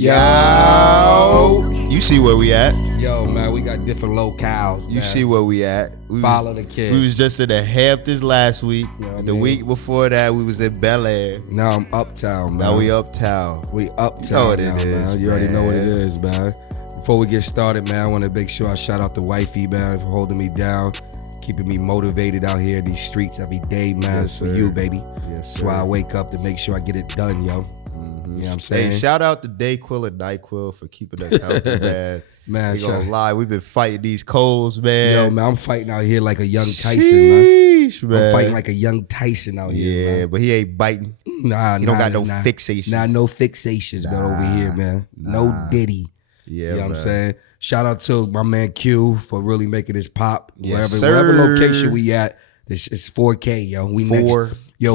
Yo, you see where we at? Yo, man, we got different locales. You see where we at? Follow the kid. We was just in the Hamptons last week. You know what The I mean? week before that, we was in Bel Air. Now I'm uptown, man. Now we uptown. We uptown. You know what now, it is, man. You already know what it man. is, man. Before we get started, man, I want to make sure I shout out to Wifey, man, for holding me down, keeping me motivated out here in these streets every day, man. Yes, for sir. you, baby. Yes, That's why I wake up to make sure I get it done, yo. You know what I'm saying? Hey, shout out to Dayquil and NyQuil for keeping us healthy, man. Man, We gonna lie, we've been fighting these colds, man. Yo, man, I'm fighting out here like a young Tyson, man. Sheesh, man. I'm fighting like a young Tyson out here, Yeah, man. but he ain't biting. Nah, He don't got no fixations. Nah, no fixations, man, over here, man. No Diddy. Yeah, You know what I'm man. saying? Shout out to my man Q for really making this pop. Yes, wherever sir. location we at, this is 4K, yo. We 4K.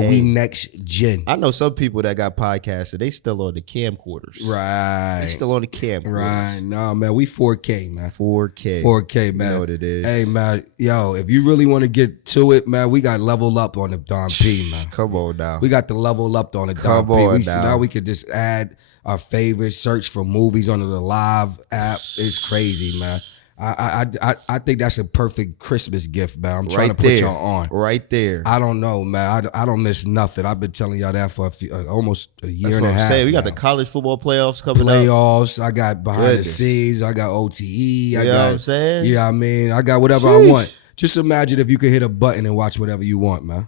we next gen. I know some people that got podcasts and they still on the camcorders. Right. They still on the camcorders. Right. Nah, man, we 4K, man. 4K. 4K, man. You know what it is. Hey, man, yo, if you really want to get to it, man, we got Level Up on the Don P, man. Come on now. We got the Level Up on the Come Don P. on So now. now we could just add our favorites, search for movies under the live app. It's crazy, man. I think that's a perfect Christmas gift, man. I'm trying to put y'all on. Right there. I don't know, man. I don't miss nothing. I've been telling y'all that for almost a year That's and what a I'm half. saying. We got now. the college football playoffs coming up. Playoffs. I got behind Goodness. the scenes. I got OTE. You know what I'm saying? Yeah, I mean, I got whatever I Sheesh. want. Just imagine if you could hit a button and watch whatever you want, man.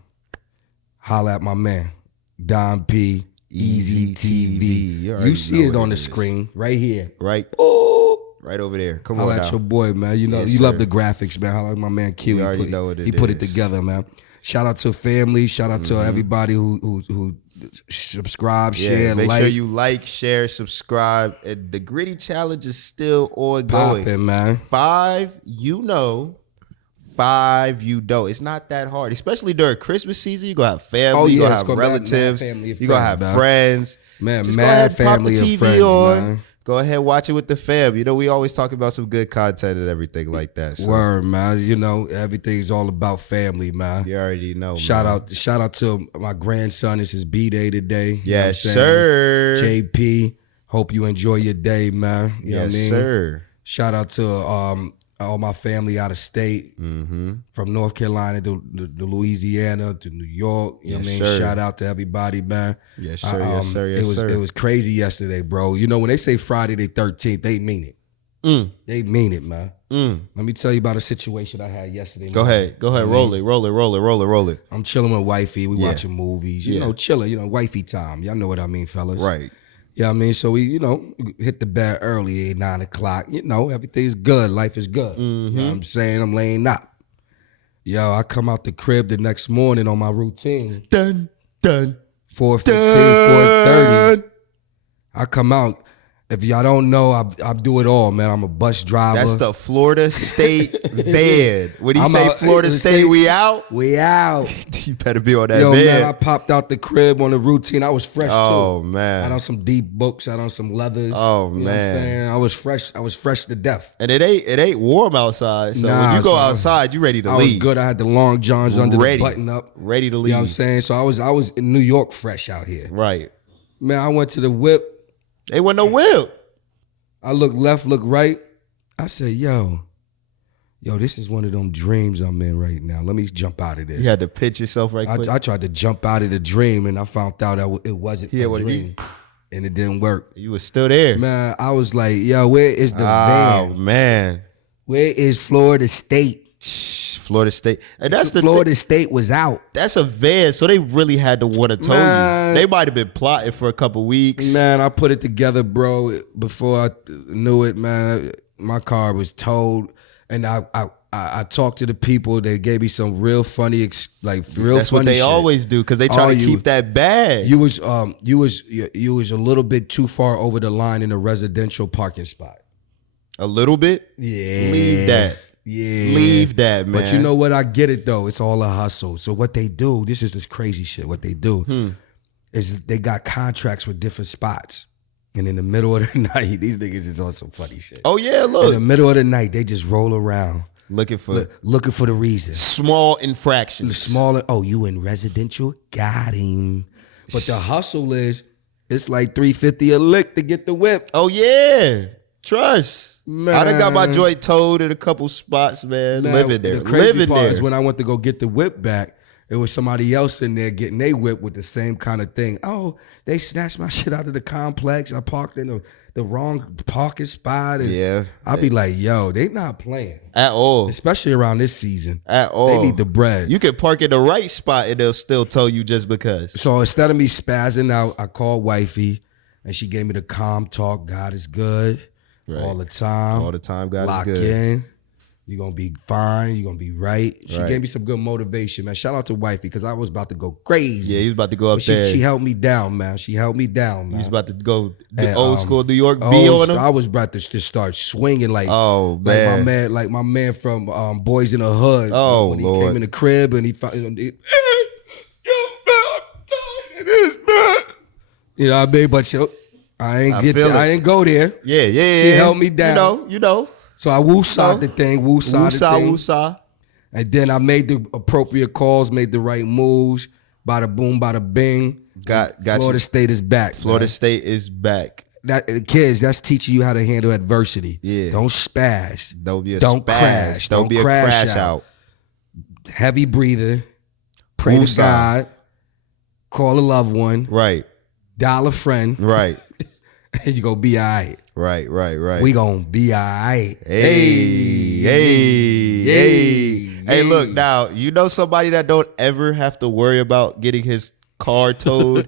Holla at my man, Don P. Easy TV. You already You see know it what on it the is. screen right here. Right. Right over there. Come Holla on at now. your boy, man. You know, Yes, you love sir. the graphics, man. Holla at my man Q. You He already put know what it He put it is. together, man. Shout out to family. Shout out to everybody who subscribe, share, make like. sure you like, share, subscribe. And the Gritty Challenge is still ongoing. Popping, man. 5, you know. 5, you don't. It's not that hard, especially during Christmas season. You gonna have family, Oh, you yeah, gonna it's have gonna be mad relatives, family and you gonna friends, have man. friends. Man, Just mad go ahead, family pop the and TV friends, on. man. Go ahead, watch it with the fam. You know, we always talk about some good content and everything like that. So Word, man. You know, everything's all about family, man. you already know. Shout man. out to my grandson. It's his B-Day today. You know what I'm Yes, saying? sir. JP. Hope you enjoy your day, man. You know what I Yes, mean? sir. Shout out to all my family out of state, from North Carolina to Louisiana to New York. You know what I Yes, mean? sir. Shout out to everybody, man. Yes, sir. Yes, sir. Yes, sir. It was crazy yesterday, bro. You know, when they say Friday the 13th, they mean it. They mean it, man. Let me tell you about a situation I had yesterday. Go man. ahead. Go ahead. Roll it. I'm chilling with wifey. We Yeah. watching movies. You Yeah. know, chilling. You know, wifey time. Y'all know what I mean, fellas. Right. Yeah, I mean, so we, you know, hit the bed early, 8, 9 o'clock. You know, everything's good. Life is good. You know what I'm saying? I'm laying up. Yo, I come out the crib the next morning on my routine. Dun, dun, 4:15, dun. 4:30. I come out. If y'all don't know, I do it all, man. I'm a bus driver. That's the Florida State van. When he I'm say out- Florida State, we out. We out. You better be on that Yo, van. man, I popped out the crib on the routine. I was fresh, Oh, too. man. I had on some deep books. I had on some leathers. Oh, You know what I'm man. saying? I was fresh to death. And it ain't warm outside. So Nah, when you go son. outside, you ready to I leave. was good. I had the long johns under Ready. the button up. Ready to You leave. know what I'm saying? So I was in New York fresh out here. Right. Man, I went to the whip. Ain't want no whip. I looked left, looked right. I said, yo, this is one of them dreams I'm in right now. Let me jump out of this. You had to pitch yourself right quick. I tried to jump out of the dream, and I found out it wasn't Yeah, a what it dream. And it didn't work. You was still there. Man, I was like, yo, where is the Oh, van? man. Where is Florida State? Florida State. And that's the Florida State was out. That's a van, so they really had to want to tell Man. you. They might have been plotting for a couple weeks. Man, I put it together, bro. Before I knew it, man, my car was towed, and I talked to the people. They gave me some real funny, That's what they shit. always do because they try to keep that bag. You was a little bit too far over the line in a residential parking spot. A little bit. Yeah, Leave that. Yeah, Leave that, man. But you know what? I get it though. It's all a hustle. So what they do, this is this crazy shit. What they do is they got contracts with different spots. And in the middle of the night, these niggas is on some funny shit. Oh yeah, In look. the middle of the night, they just roll around Looking for looking for the reason. small infractions. Smaller. Oh, you in residential? Got him. But the hustle is It's like $350 a lick to get the whip. Oh yeah, trust. Man. I done got my joint towed in a couple spots, man. Living there, The crazy living part there. is when I went to go get the whip back, it was somebody else in there getting their whip with the same kind of thing. Oh, they snatched my shit out of the complex. I parked in the wrong parking spot. And Yeah. I'll be like, yo, they not playing. At all. Especially around this season. At all. They need the bread. You can park in the right spot and they'll still tow you just because. So instead of me spazzing out, I called wifey and she gave me the calm talk. God is good all the time. All the time, God Lock is good. in. You're going to be fine. You're going to be right. She Right. gave me some good motivation, man. Shout out to wifey because I was about to go crazy. Yeah, he was about to go up But there. she held me down, man. She held me down, He man. was about to go the And, old school New York B on him. I was about to just start swinging like, Oh, man. like my man from Boys in the Hood. Oh, when he Lord. came in the crib and he found, yo, man, I'm tired of this, man. You know what I mean? But yo, I ain't get feel there. it. I ain't go there. Yeah. She held me down. You know. So I woosah'd the thing, woosah'd the thing. Woosah. And then I made the appropriate calls, made the right moves. Bada boom, bada bing. Got Florida you. State is back. Florida man. State is back. Kids, that's teaching you how to handle adversity. Yeah. Don't spaz. Don't be a Don't spaz. crash. Don't be a crash out. Heavy breather. Pray Woosah. to God. Call a loved one. Right. Dial a friend. Right. And you gonna be all right. Right. We gonna be all right. Hey, look, now, you know somebody that don't ever have to worry about getting his car towed,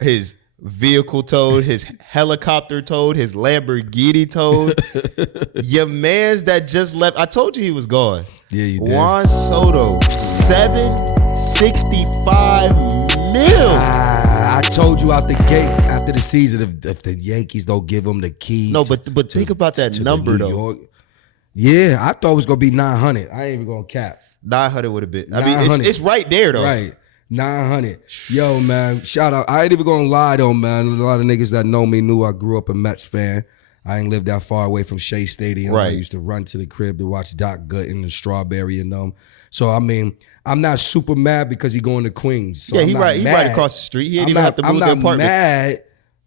his vehicle towed, his helicopter towed, his Lamborghini towed. Your mans that just left, I told you he was gone. Yeah, you did. Juan Soto, $765 million. I told you out the gate after the season if the Yankees don't give him the key. No, but think about that to number, the New though. York. Yeah, I thought it was gonna be 900. I ain't even gonna cap. 900 would have been. I mean, 900. it's right there, though. Right. 900. Yo, man, shout out. I ain't even gonna lie though, man. A lot of niggas that know me knew I grew up a Mets fan. I ain't lived that far away from Shea Stadium. Right. I used to run to the crib to watch Doc Gooden and Strawberry and them. So I mean, I'm not super mad because he going to Queens. So Yeah, I'm he not right. He mad. right across the street. He didn't even have to move I'm the not apartment. mad,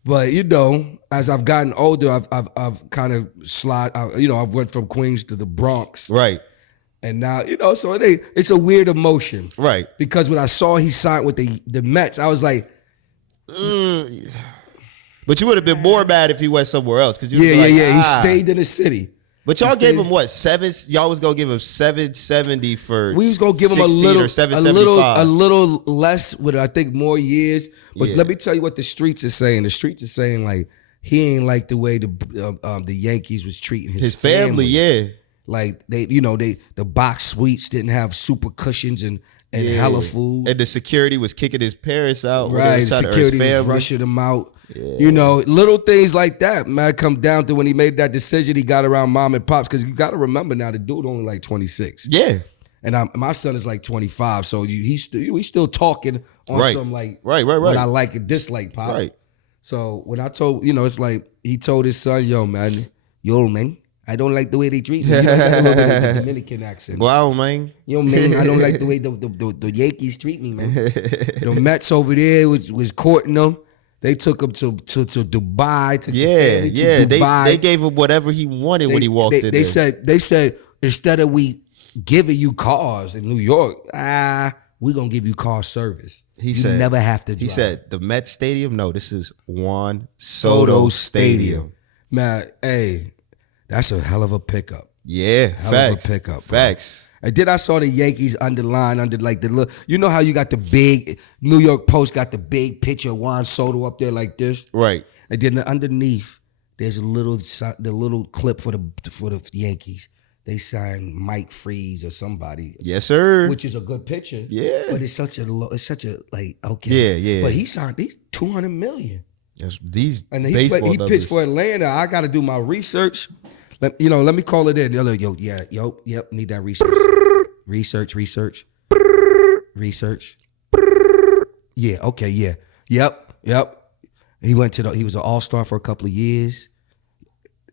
but you know, as I've gotten older, I've kind of I've went from Queens to the Bronx. Right. And now, you know, so it's a weird emotion. Right. Because when I saw he signed with the Mets, I was like, But you would have been more mad if he went somewhere else. Cause you yeah. He "Ah." stayed in the city. But y'all gave him what? Y'all was gonna give him 770 for. We was gonna give him 16 or 775. a little less with I think more years. But Yeah. let me tell you what the streets are saying. The streets are saying like he ain't like the way the Yankees was treating his family. Yeah. Like the box suites didn't have super cushions and hella food. And the security was kicking his parents out. when they Right, was trying to earn security his was family. rushing him out. Yeah. You know, little things like that, man, come down to when he made that decision he got around mom and pops. Because you got to remember now, the dude only like 26. Yeah. And my son is like 25. So we still talking on Right. some like, Right. what I like and dislike, pop. Right. So when I told, it's like he told his son, yo, man, I don't like the way they treat me. You know, he got a little bit of the Dominican accent. Wow, man. Yo, man, I don't like the way the Yankees treat me, man. The Mets over there was courting them. They took him to Dubai. To Dubai. They gave him whatever he wanted when he walked in. They said instead of we giving you cars in New York, we're gonna give you car service. He said never have to drive. He said the Met Stadium. No, this is Juan Soto Stadium. Man, hey, that's a hell of a pickup. Yeah, Hell of a pickup, bro. Facts. And then I saw the Yankees underline under like the look. You know how you got the big New York Post got the big picture of Juan Soto up there like this, Right. and then underneath there's the little clip for the Yankees. They signed Mike Freeze or somebody. Yes, sir. Which is a good picture. Yeah. But it's such a like okay. Yeah. But he signed these $200 million. Yes, these And he pitched for Atlanta. I got to do my research. Let me call it in. They're like, yep, need that research. research. Yeah, okay, yeah. Yep. He was an all-star for a couple of years.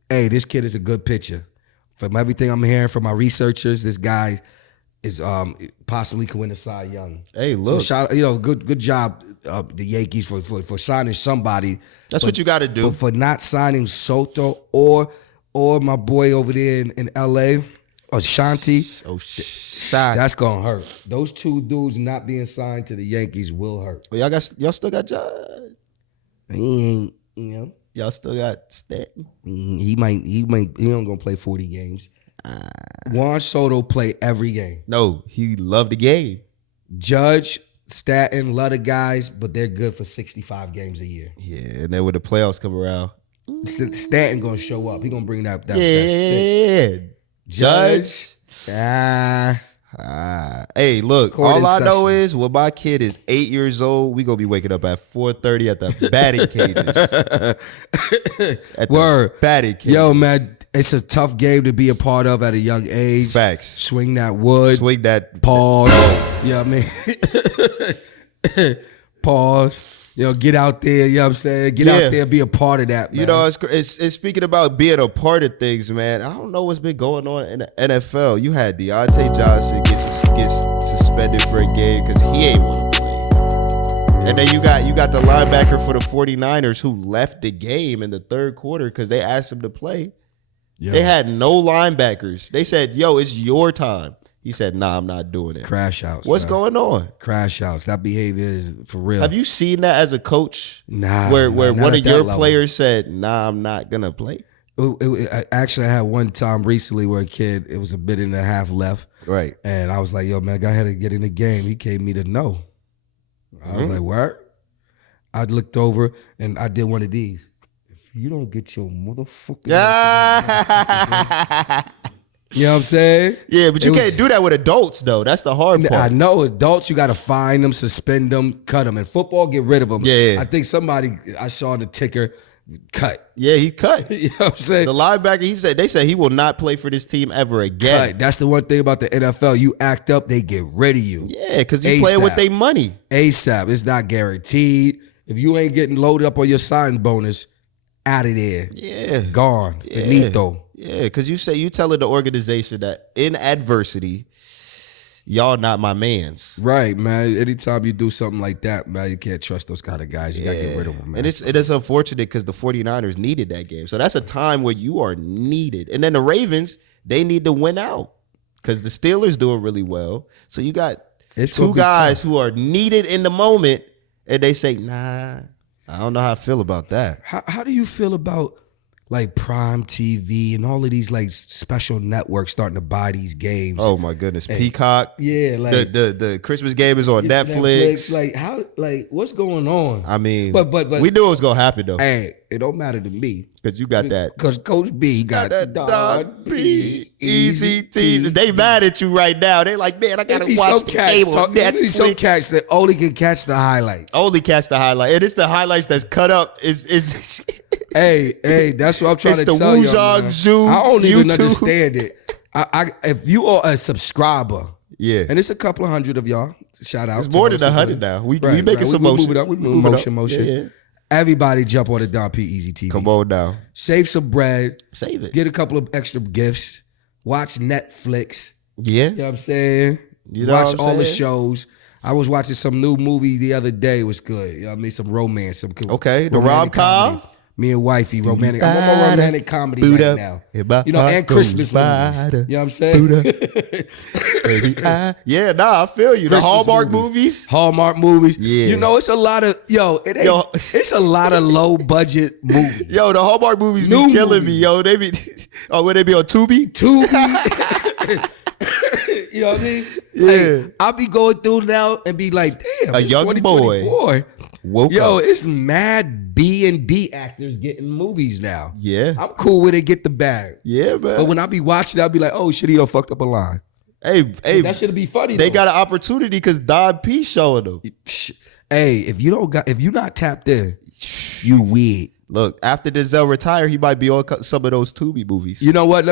Hey, this kid is a good pitcher. From everything I'm hearing from my researchers, this guy is possibly could win a Cy Young. Hey, look. So good job, the Yankees for signing somebody. That's what you got to do. But for not signing Soto or my boy over there in LA, Ashanti. Oh shit. That's gonna hurt. Those two dudes not being signed to the Yankees will hurt. Well, y'all still got Judge. He ain't, Y'all still got Stanton. He don't gonna play 40 games. Juan Soto play every game. No, he loved the game. Judge, Stanton, love the guys, but they're good for 65 games a year. Yeah, and then when the playoffs come around, Stanton gonna show up. He gonna bring that stick. yeah. Judge. Hey, look, all I know is when my kid is 8 years old, we gonna be waking up at 4:30 at the batting cages. Word. Batting cages. Yo, man, it's a tough game to be a part of at a young age. Facts. Swing that wood. Swing that. Pause. You know what I mean? Pause. Get out there, you know what I'm saying? Get out there, be a part of that, man. It's speaking about being a part of things, man. I don't know what's been going on in the NFL. You had Deontay Johnson gets suspended for a game because he ain't want to play. And then you got the linebacker for the 49ers who left the game in the third quarter because they asked him to play. Yo. They had no linebackers. They said, yo, it's your time. He said, nah, I'm not doing it. Crash outs. What's going on? Crash outs. That behavior is for real. Have you seen that as a coach? Nah. Where one of your players said, nah, I'm not going to play? Actually, I had one time recently where a kid, it was a minute and a half left. Right. And I was like, yo, man, I got to get in the game. He gave me the no. I was like, what? I looked over and I did one of these. If you don't get your motherfucking... You know what I'm saying? Yeah, but you can't do that with adults, though. That's the hard part. I know. Adults, you got to fine them, suspend them, cut them. In football, get rid of them. Yeah. I think somebody, I saw the ticker, cut. Yeah, he cut. You know what I'm saying? The linebacker, they said he will not play for this team ever again. Cut. That's the one thing about the NFL. You act up, they get rid of you. Yeah, because you playing with their money. ASAP. It's not guaranteed. If you ain't getting loaded up on your signing bonus, out of there. Yeah. Gone. Yeah. Finito. Yeah, because you telling the organization that in adversity, y'all not my mans. Right, man. Anytime you do something like that, man, you can't trust those kind of guys. You got to get rid of them, man. And it is unfortunate because the 49ers needed that game. So that's a time where you are needed. And then the Ravens, they need to win out because the Steelers doing really well. So you got two guys who are needed in the moment, and they say, nah, I don't know how I feel about that. How do you feel about like Prime TV and all of these like special networks starting to buy these games? Oh my goodness, Peacock. Yeah, like the Christmas game is on Netflix. Like how? Like what's going on? I mean, but we knew it was gonna happen though. Hey, it don't matter to me because you got that. Because Coach B got that Don P. Easy T. They mad at you right now. They like, man, I gotta watch the game on Netflix. Some cats that only can catch the highlights. Only catch the highlight, and it's the highlights that's cut up. Is Hey, that's what I'm trying to tell you. It's the Wuzhong Zhu. I don't even YouTube. understand it. If you are a subscriber, yeah, and it's a couple of hundred of y'all. Shout out. It's more than 100 now. We making some motion. We moving motion. Yeah. Everybody jump on the Don P Easy TV. Come on now. Save some bread. Save it. Get a couple of extra gifts. Watch Netflix. Yeah. You know what I'm saying? Watch all the shows. I was watching some new movie the other day. It was good. You know what I mean? Some romance. The rom-com. Me and wifey, romantic. I'm on a romantic comedy right now. And Christmas movies. You know what I'm saying? Yeah, I feel you. The Hallmark movies. Hallmark movies. Yeah. It's a lot of, it's a lot of low budget movies. Yo, the Hallmark movies be killing me, yo. They be, would they be on Tubi? You know what I mean? Yeah. Like, I'll be going through now and be like, damn, a young boy. Woke up. It's mad B and D actors getting movies now. Yeah. I'm cool with it, get the bag. Yeah, man. But when I be watching it, I'll be like, oh shit, he done fucked up a line. Hey, that should be funny. They got an opportunity because Don P showing them. Hey, if you not tapped in, you weird. Look, after Denzel retire, he might be on some of those Tubi movies. You know what?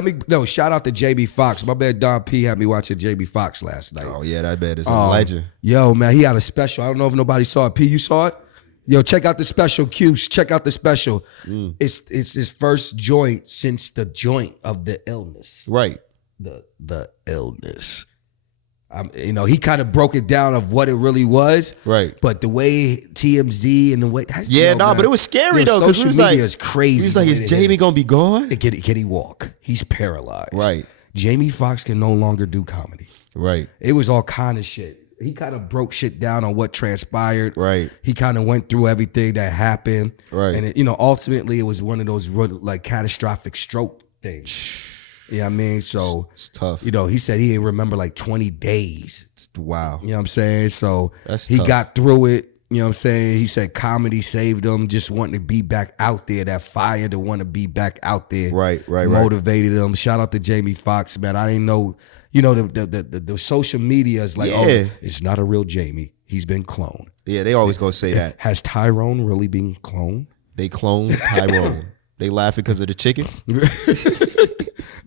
Shout out to JB Fox. My man Don P had me watching JB Fox last night. Oh yeah, that man is a legend. Yo, man, he had a special. I don't know if nobody saw it. P, you saw it? Yo, check out the special. Q's, check out the special. It's his first joint since the joint of the illness. Right. The illness. You know, he kind of broke it down of what it really was. Right. But the way TMZ and the way... but it was scary, though. Social was media like, is crazy. He was like, is Jamie going to be gone? Can he walk? He's paralyzed. Right. Jamie Foxx can no longer do comedy. Right. It was all kind of shit. He kind of broke shit down on what transpired. Right. He kind of went through everything that happened. Right. And, ultimately, it was one of those, like, catastrophic stroke things. You know what I mean? So, it's tough. He said he didn't remember like 20 days. Wow. You know what I'm saying? So, That's he tough. got through it. You know what I'm saying? He said comedy saved him, just wanting to be back out there, that fire to want to be back out there. Right. Motivated him. Shout out to Jamie Foxx, man. I didn't know, the social media is like, it's not a real Jamie. He's been cloned. Yeah, they always gonna say that. Has Tyrone really been cloned? They cloned Tyrone. They laughing because of the chicken?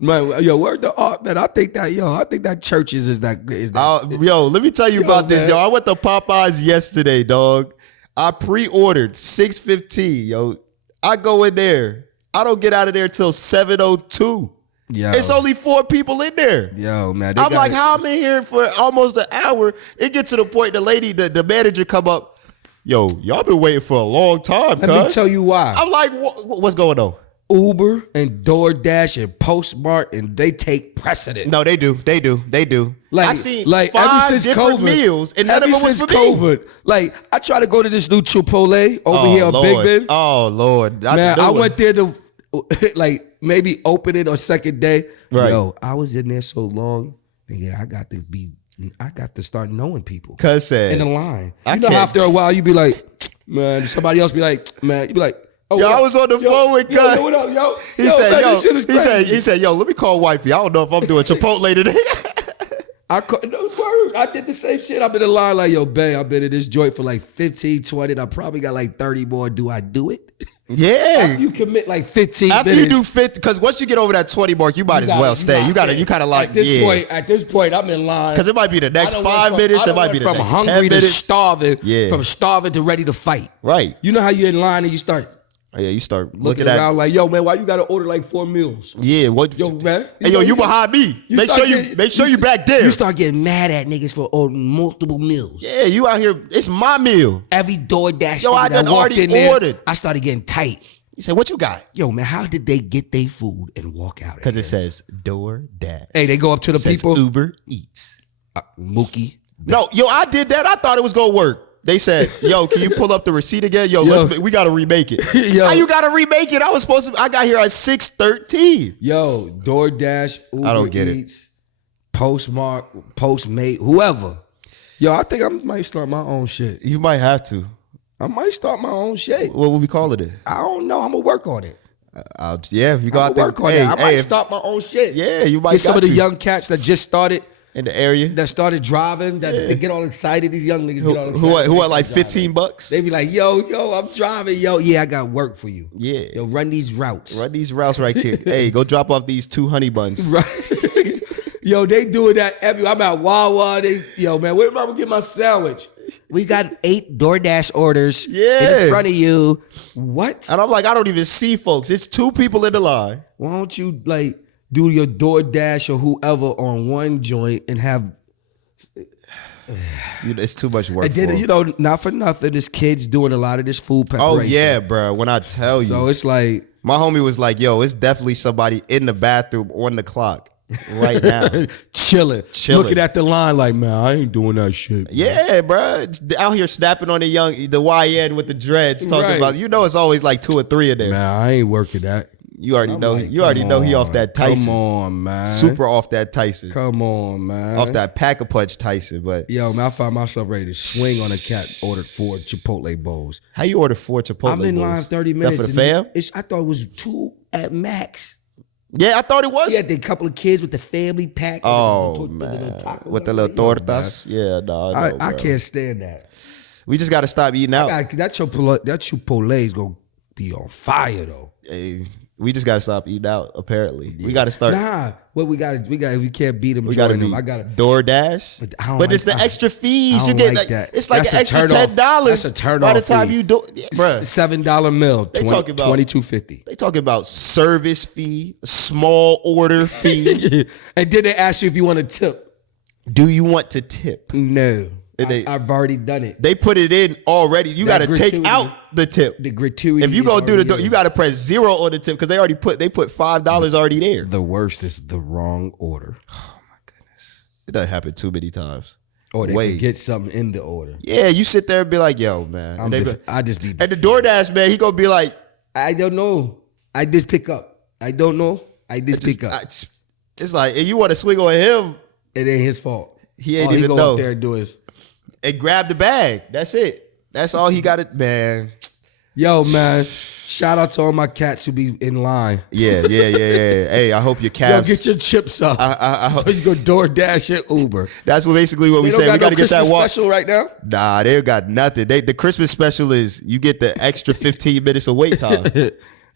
Man, word the art, man. I think that churches is that. Let me tell you about this, I went to Popeyes yesterday, dog. I pre-ordered 6:15, yo. I go in there. I don't get out of there till 7:02. Yo. It's only 4 people in there. Yo, man. I'm like, how I'm in here for almost an hour? It gets to the point the manager come up, yo, y'all been waiting for a long time, cuz. Let me tell you why. I'm like, what's going on? Uber and DoorDash and Postmart, and they take precedent. No, they do. Like, I seen like 5 ever since different COVID, meals, and none of them was for me. Like, I try to go to this new Chipotle over here on Big Ben. Oh, Lord. Man, I went there to, like, maybe open it on second day. Right. Yo, I was in there so long. Yeah, I got to start knowing people. Cuz said. In the line. After a while, you be like, man, somebody else be like, man, you be like, oh, I was on the phone with Cuz. What up, yo? He said, yo, let me call wifey. I don't know if I'm doing Chipotle today. I did the same shit. I've been in line like, yo, babe, I've been in this joint for like 15, 20. And I probably got like 30 more. Do I do it? Yeah. After you commit like 15 After minutes. you do 50, because once you get over that 20 mark, you might as well stay. You kind of like, At this point, I'm in line. Because it might be the next 5 minutes. It might be the next 10 minutes. From hungry to starving. Yeah. From starving to ready to fight. Right. You know how you're in line and you start... Yeah, you start looking around like, yo, man, why you gotta order like 4 meals? Yeah, what? Yo, man. You behind me. Make sure you back there. You start getting mad at niggas for ordering multiple meals. Yeah, you out here. It's my meal. Every DoorDash I done already ordered. I started getting tight. You said, what you got? Yo, man, how did they get their food and walk out? Because it says DoorDash. Hey, they go up to the people. Uber Eats. Mookie. No, I did that. I thought it was gonna work. They said, yo, can you pull up the receipt again? Yo, we got to remake it. How you got to remake it? I got here at 6:13. Yo, DoorDash, Uber I don't get Eats, Postmark, Postmate, whoever. Yo, I think I might start my own shit. You might have to. I might start my own shit. What would we call it? I don't know. I'm going to work on it. You got to work on it. I might start my own shit. Yeah, you might get some of the young cats that just started. In the area that started driving, they get all excited. These young niggas get all excited. Who are like $15? They be like, yo, I'm driving, yo. Yeah, I got work for you. Yeah. Yo, run these routes. Run these routes right here. Hey, go drop off these 2 honey buns. Right. Yo, they doing that I'm at Wawa. Yo, man, where am I gonna get my sandwich? We got 8 DoorDash orders in front of you. What? And I'm like, I don't even see folks. It's 2 people in the line. Why don't you like do your DoorDash or whoever on one joint and have... It's too much work. And then, not for nothing, this kid's doing a lot of this food preparation. Oh, yeah, bro. When I tell you. So it's like... My homie was like, yo, it's definitely somebody in the bathroom on the clock right now. Chilling. Looking at the line like, man, I ain't doing that shit. Bro. Yeah, bro. Out here snapping on the YN with the dreads talking about... it's always like 2 or 3 in there. Man, I ain't working that. You already know. Like, you already know he off that Tyson. Come on, man. Super off that Tyson. Come on, man. Off that Pack-a-Punch Tyson, but yo, man, I found myself ready to swing on a cat. Ordered 4 Chipotle bowls. How you order 4 Chipotle bowls? I'm in line 30 minutes. That for the fam? I thought it was 2 at max. Yeah, I thought it was. He had a couple of kids with the family pack. Oh, man. With the little tortas. Yeah, no, I can't stand that. We just got to stop eating out. That Chipotle is going to be on fire, though. Hey. We just gotta stop eating out. Apparently, we gotta start. What we got. If we can't beat them, we gotta them. I gotta DoorDash. But it's the extra fees you get. That. It's like an extra $10. That's a turn off. By the time you do, bruh, $7 meal. They talking about $22.50. They talking about service fee, small order fee, and then they ask you if you want a tip. Do you want to tip? No. I've already done it. They put it in already. You got to take out the tip. The gratuity. If you go do the door, you got to press 0 on the tip because they put $5 already there. The worst is the wrong order. Oh my goodness. It doesn't happen too many times. Or they forget something in the order. Yeah, you sit there and be like, yo, man. I just be. And the DoorDash man, he gonna be like, I don't know. I just pick up. I don't know. I just pick up. It's like, if you want to swing on him, it ain't his fault. He ain't all even he know. Up there and do is and grab the bag. That's it. That's all he got it, man. Yo, man. Shout out to all my cats who be in line. Yeah. Hey, I hope your calves. Yo, get your chips up. So you go DoorDash and Uber. That's basically what we say. We got to get that walk. Special right now? Nah, they got nothing. The Christmas special is you get the extra 15 minutes of wait time.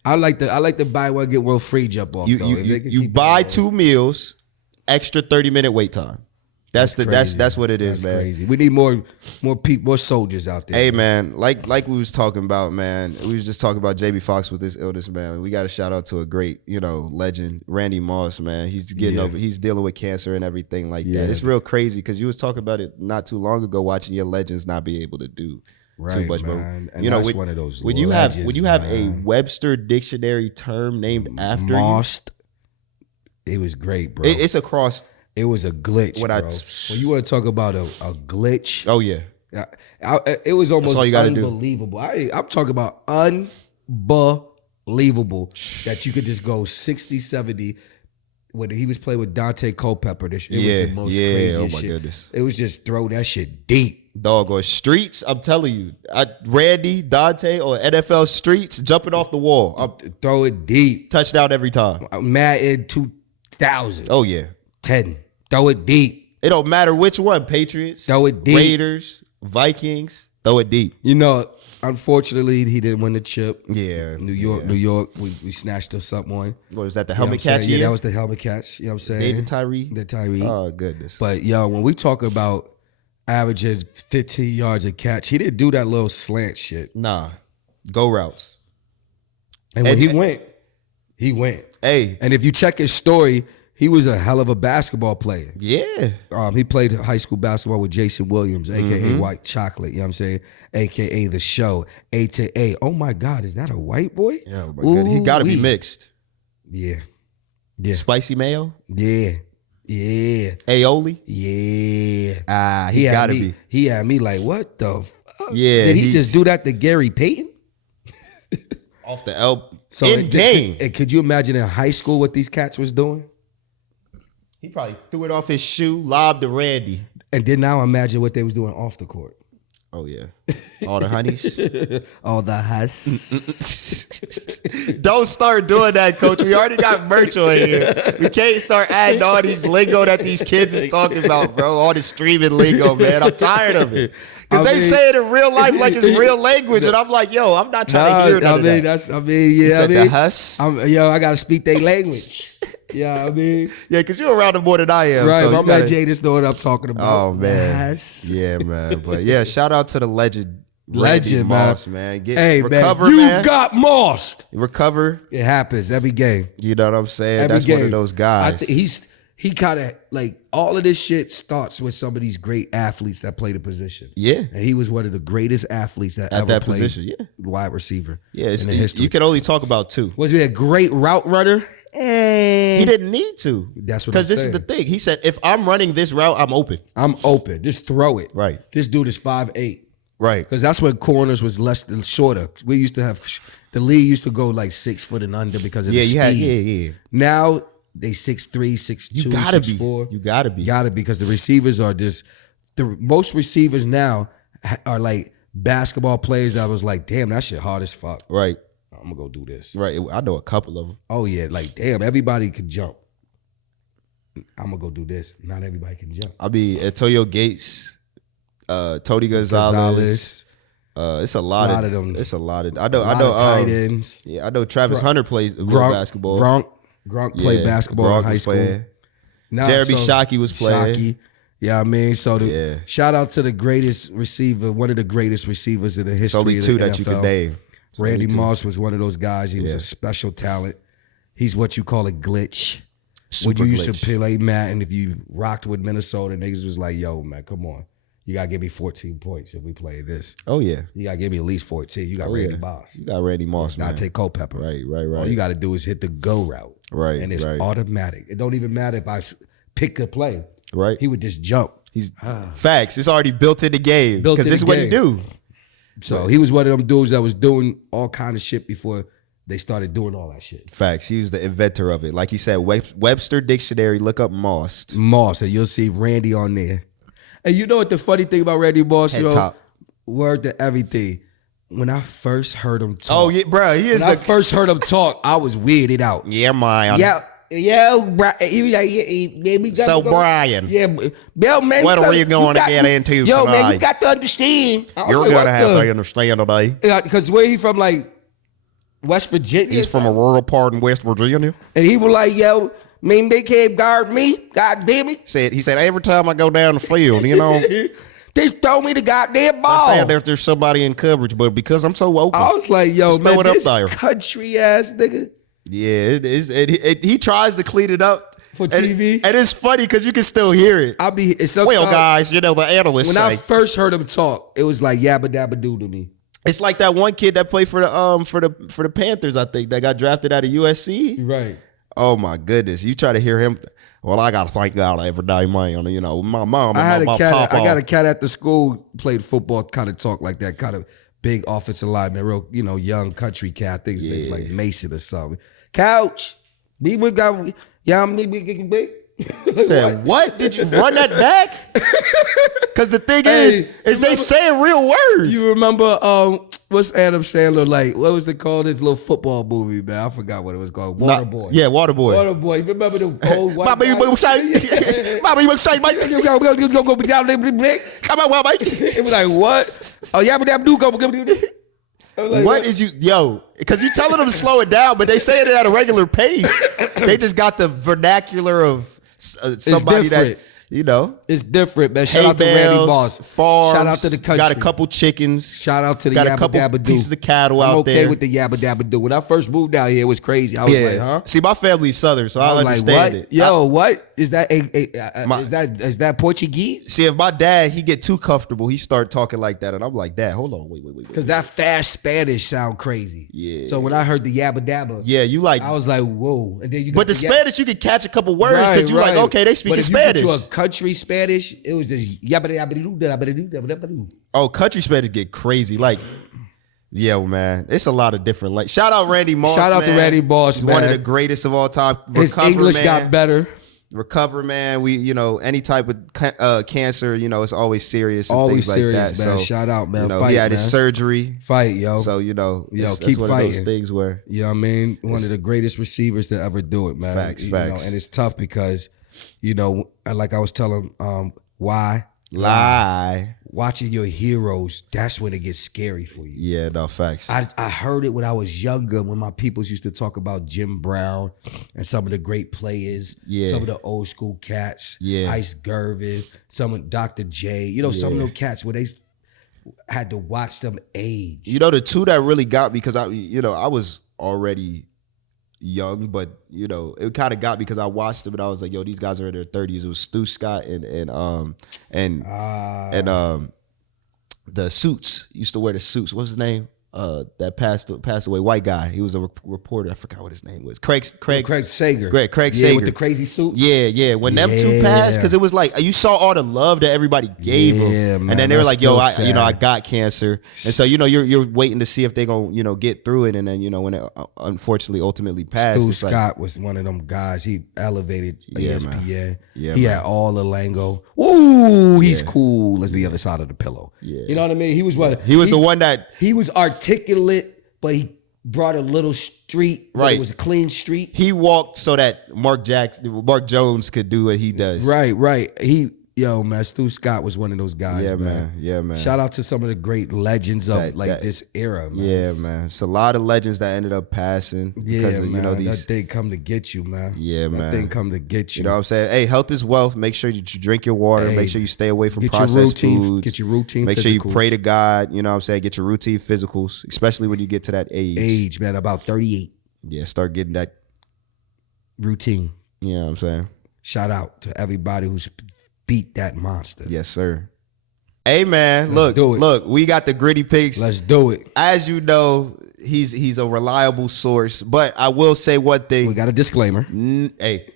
I like the buy one get one free jump off. You buy 2 meals, extra 30-minute wait time. That's what it is, man. Crazy. We need more people, more soldiers out there. Hey, man, like we was talking about, man. We was just talking about JB Fox with this illness, man. We got to shout out to a great, legend, Randy Moss, man. He's he's dealing with cancer and everything like that. It's real crazy because you was talking about it not too long ago, watching your legends not be able to do too much, man. But that's one of those. When you have a Webster dictionary term named after Moss, it was great, bro. It's across. It was a glitch, bro. When you want to talk about a glitch, oh yeah, it was almost unbelievable. I'm talking about unbelievable that you could just go 60, 70. When he was playing with Dante Culpepper, it was the most craziest shit. Goodness. It was just throw that shit deep. Dog, or streets, I'm telling you. Randy, Dante, or NFL streets, jumping off the wall. Throw it deep. Touchdown every time. Madden 2000. Oh yeah. 10. Throw it deep. It don't matter which one. Patriots, throw it deep. Raiders, Vikings, throw it deep. Unfortunately, he didn't win the chip. Yeah. New York, we snatched us up one. What was that, the helmet catch? Yeah, that was the helmet catch. You know what I'm saying? David Tyree? The Tyree. Oh, goodness. But, when we talk about averaging 15 yards a catch, he didn't do that little slant shit. Nah. Go routes. And when he went, he went. Hey. And if you check his story, he was a hell of a basketball player. Yeah. He played high school basketball with Jason Williams, a.k.a. White Chocolate, you know what I'm saying? A.k.a. The Show, A.K.A. Oh, my God, is that a white boy? Yeah, my God. He got to be mixed. Yeah. Spicy mayo? Yeah. Aioli? Yeah. He got to be. He had me like, what the fuck? Yeah. Did he just do that to Gary Payton? Off the elbow. So in game. Could you imagine in high school what these cats was doing? He probably threw it off his shoe, lobbed to Randy. And then now imagine what they was doing off the court. Oh, yeah. All the honeys. All the hus. Don't start doing that, Coach. We already got merch on here. We can't start adding all these lingo that these kids is talking about, bro. All this streaming lingo, man. I'm tired of it. Because they say it in real life like it's real language. And I'm like, yo, I'm not trying to hear none of that. You said the hus? I got to speak their language. Yeah, Yeah, because you're around them more than I am. Right, so my man Jaydis know what I'm talking about. Oh, man. Yes. Yeah, man. But yeah, shout out to the legend Moss, man. Recover, man. You got mossed. Recover. It happens every game. You know what I'm saying? That's one of those guys. He kind of like all of this shit starts with some of these great athletes that play the position. Yeah. And he was one of the greatest athletes that at ever that played position. Yeah. Wide receiver. Yeah, in the history. You can only talk about 2. Was he a great route runner? He didn't need to. That's what I'm saying. Because this is the thing. He said, if I'm running this route, I'm open. I'm open. Just throw it. Right. This dude is 5'8". Right. Because that's when corners was less than shorter. We used to have, the league used to go like 6 foot and under because of the speed. Now they 6'3", 6'2", 6'4". You gotta be. Gotta be because the receivers are just, most receivers now are like basketball players that was like, damn, that shit hard as fuck. Right. I'm gonna go do this. Right. I know a couple of them. Oh yeah, like damn, everybody can jump. I'm gonna go do this. Not everybody can jump. I mean, Antonio Gates, Tony Gonzalez. It's a lot of them. It's a lot of. I know. Tight ends. Yeah, I know. Travis Hunter plays basketball. Gronk played basketball in high school. Now, Jeremy Shockey was playing. Yeah, I mean, so shout out to the greatest receiver, one of the greatest receivers in the history. Only 2 that you can name. Randy Moss was one of those guys. He was a special talent. He's what you call a glitch. Super when you used glitch. to play Madden, if you rocked with Minnesota, niggas was like, yo, man, come on. You got to give me 14 points if we play this. Oh, yeah. You got to give me at least 14. You got Randy Moss. You got Randy Moss, man. Got to take Culpepper. Right. All you got to do is hit the go route. Right, and it's right. automatic. It don't even matter if I pick a play. Right. He would just jump. He's facts. It's already built in the game because this is what he do. So he was one of them dudes that was doing all kind of shit before they started doing all that shit. Facts. He was the inventor of it. Like he said, Webster Dictionary, look up Moss. Moss, and you'll see Randy on there. And you know what the funny thing about Randy Moss, Head yo? top. Word to everything. When I first heard him talk. Oh, yeah, bro. He is when I first heard him talk, I was weirded out. Yeah, man. Yeah, Brian. He was like, yeah, we got So, to go. Brian. Yeah, Bill, man. What are you going to get into Yo, tonight? man, you got to understand. You're going to have to understand today. Because where he from, like, West Virginia? He's from a rural part in West Virginia. And he was like, yo, man, they can't guard me. God damn it. He said, every time I go down the field, you know. They throw me the goddamn ball. I'm saying there's somebody in coverage, but because I'm so open. I was like, yo, just man, throw it up this there. country ass nigga. Yeah, it is. He tries to clean it up. For TV? And it's funny because you can still hear it. Well, guys, you know, the analysts When say. I first heard him talk, it was like yabba dabba doo to me. It's like that one kid that played for the Panthers, I think, that got drafted out of USC. Right. Oh my goodness. You try to hear him. Well, I gotta thank God every day, man. You know, my mom and my papa. I got a cat at the school, played football, kind of talk like that, kind of big offensive lineman, real, young country cat. I think his name's like Mason or something. Couch. We got big. Said, what? Did you run that back? Because the thing is they saying real words. You remember what's Adam Sandler like? What was it called? His little football movie, man. I forgot what it was called. Waterboy. Yeah, Waterboy. Waterboy. You remember the old white Bobby, you say, Mike. Go be down there, Blake. Come on, well, Mike. It was like, what? Oh, yeah, but that do go. What is you, yo? Because you telling them to slow it down, but they say it at a regular pace. They just got the vernacular of somebody that, it's different, man. Shout out to Randy Moss. Farms, shout out to the country. Got a couple chickens. Shout out to the got Yabba a couple Dabba Doo. pieces of cattle I'm out okay there. with the Yabba Dabba Doo. When I first moved out here, it was crazy. I was like, huh? See, my family's Southern, so I understand what? it. Yo, what is that? Is that Portuguese? See, if my dad he get too comfortable, he start talking like that, and I'm like, Dad, hold on, wait. Because that fast Spanish sound crazy. Yeah. So when I heard the Yabba Dabba, you like, I was like, whoa. And then you got but the Spanish you can catch a couple words because you like, okay, they speaking Spanish. But if you get to a country Spanish, it was just yabba dabba doo dabba dabba doo. Oh, country Spanish get crazy. Like, man, it's a lot of different. Like, shout out Randy Moss. Shout out to Randy Moss, man. One of the greatest of all time. His English got better. Recover, man. We, any type of cancer, it's always serious. And always things serious, like that. man. So, Shout out, man. He had his surgery. Fight, yo. So, keep that's one fighting. of those things where, I mean, one of the greatest receivers to ever do it, man. Facts. And it's tough because, like I was telling, why lie. Watching your heroes, that's when it gets scary for you. Yeah, no, facts. I heard it when I was younger, when my peoples used to talk about Jim Brown and some of the great players, some of the old school cats, Ice Gervin, some of Dr. J, some of them cats where they had to watch them age. The two that really got me, because I was already young, but it kind of got me because I watched them and I was like, yo, these guys are in their 30s. It was Stu Scott and the Suits used to wear the suits. What's his name? That passed away, white guy. He was a reporter. I forgot what his name was. Craig Sager. Craig Sager with the crazy suits. Yeah. When them two passed, because it was like you saw all the love that everybody gave them, man, and then they were like, "Yo, I sad. got cancer," and so you're waiting to see if they gonna get through it, and then when it unfortunately ultimately passed, Stu Scott was one of them guys. He elevated ESPN. Man. Yeah, he had all the lingo. Ooh, he's cool as the other side of the pillow. Yeah. You know what I mean? He was the one that he was articulate, but he brought a little street. Right. It was a clean street. He walked so that Mark Jones could do what he does. Right. Stu Scott was one of those guys, man. Yeah, man. Shout out to some of the great legends of this era, man. Yeah, man. It's a lot of legends that ended up passing because of, these. That thing come to get you, man. Yeah, man. That thing come to get you. You know what I'm saying? Hey, health is wealth. Make sure you drink your water. Make sure you stay away from get processed your routine, foods. Get your routine Make physicals. sure you pray to God. You know what I'm saying? Get your routine physicals, especially when you get to that age. Man, about 38. Yeah, start getting that routine. You know what I'm saying? Shout out to everybody who's beat that monster. Yes, sir. Hey, man, Let's look, we got the gritty picks. Let's do it. As you know, he's a reliable source, but I will say one thing. We got a disclaimer. Hey,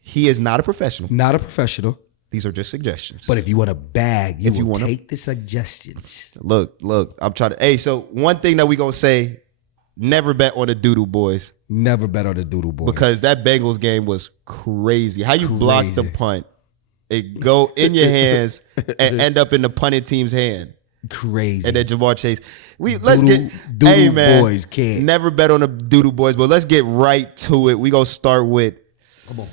he is not a professional. Not a professional. These are just suggestions. But if you want a bag, you will take the suggestions. Look, I'm trying to. Hey, so one thing that we gonna say: never bet on the Doodle Boys. Never bet on the Doodle Boys because that Bengals game was crazy. How you block the punt, it go in your hands and end up in the punting team's hand. Crazy. And then Jamar Chase. Doodle Boys can't. Never bet on the Doodle Boys, but let's get right to it. We gonna start with. Come on.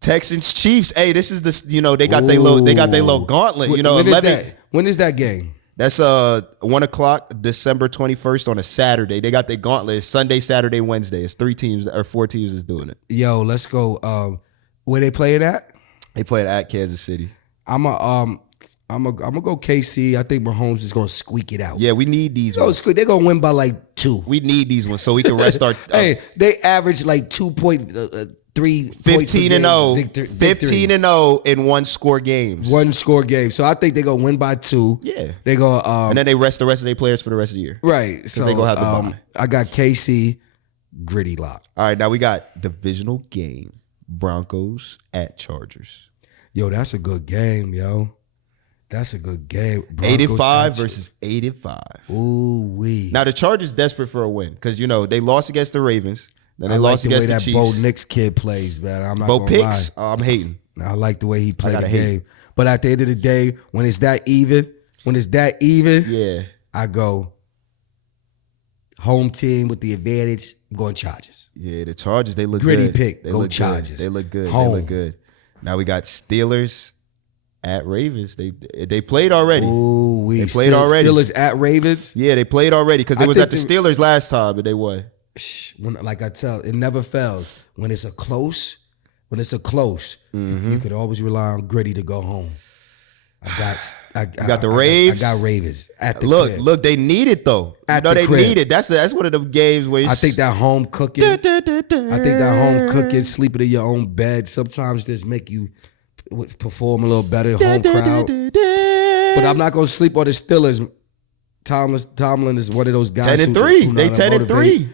Texans Chiefs. Hey, this is the they got their little gauntlet. When 11. When is that game? That's 1:00, December 21st on a Saturday. They got their gauntlet. It's Sunday, Saturday, Wednesday. It's 3 teams or 4 teams is doing it. Yo, let's go. Where they play it at? They play it at Kansas City. I'm gonna go KC. I think Mahomes is gonna squeak it out. Yeah, we need these ones. They're gonna win by like 2. We need these ones so we can rest our. Hey, they average like 2.3. 15-0. 15-0 in one-score games. One-score game. So I think they're going to win by 2. Yeah. They go and then they rest the rest of their players for the rest of the year. Right. So they going to have the bye. I got KC, gritty lock. All right, now we got divisional game. Broncos at Chargers. Yo, that's a good game, yo. That's a good game. 8-5 versus 8-5. Ooh-wee. Now, the Chargers desperate for a win because, they lost against the Ravens. Then they lost against the Chiefs. Bo Nix kid plays, man. I'm not Bo gonna lie. Picks? I'm hating. I like the way he played the game. But at the end of the day, when it's that even, yeah, I go home team with the advantage. I'm going Chargers. Yeah, the Chargers, they look gritty good. Pick. They go look Chargers. Good. They look good. Home. They look good. Now we got Steelers at Ravens. They played already. Ooh, they played already. Steelers at Ravens. Yeah, they played already because they was at the Steelers last time and they won. Like I tell, it never fails. When it's a close, you could always rely on gritty to go home. I got the Raves. I got Ravens at the crib. Look, they need it though. They need it. That's one of them games where I think that home cooking. Sleeping in your own bed, sometimes just make you perform a little better. Home crowd. But I'm not gonna sleep on the Steelers. Tomlin is one of those guys. 10-3. They 10-3.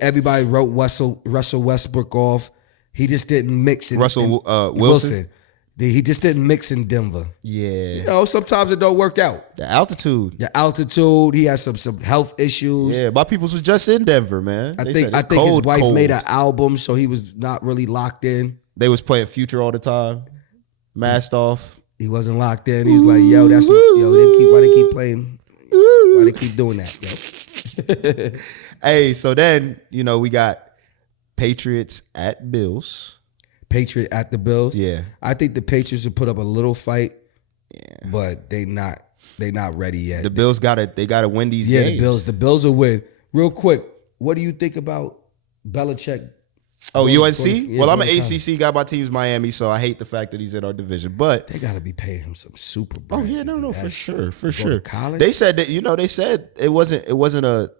Everybody wrote Russell Westbrook off. He just didn't mix it. Russell Wilson. He just didn't mix in Denver. Yeah. Sometimes it don't work out. The altitude. He has some health issues. Yeah, my peoples was just in Denver, man. I think his wife made an album, so he was not really locked in. They was playing Future all the time. Masked off. He wasn't locked in. He's like, why they keep playing? Why they keep doing that, yo? Hey, so then, we got Patriots at Bills. Patriot at the Bills? Yeah. I think the Patriots will put up a little fight, but they not ready yet. The Bills they gotta win these games. Yeah, the Bills will win. Real quick, what do you think about Belichick? Oh, UNC? Well, I'm an ACC guy. My team's Miami, so I hate the fact that he's in our division. But they gotta be paying him some super bread. Oh yeah, no, for sure. College? They said that they said it wasn't a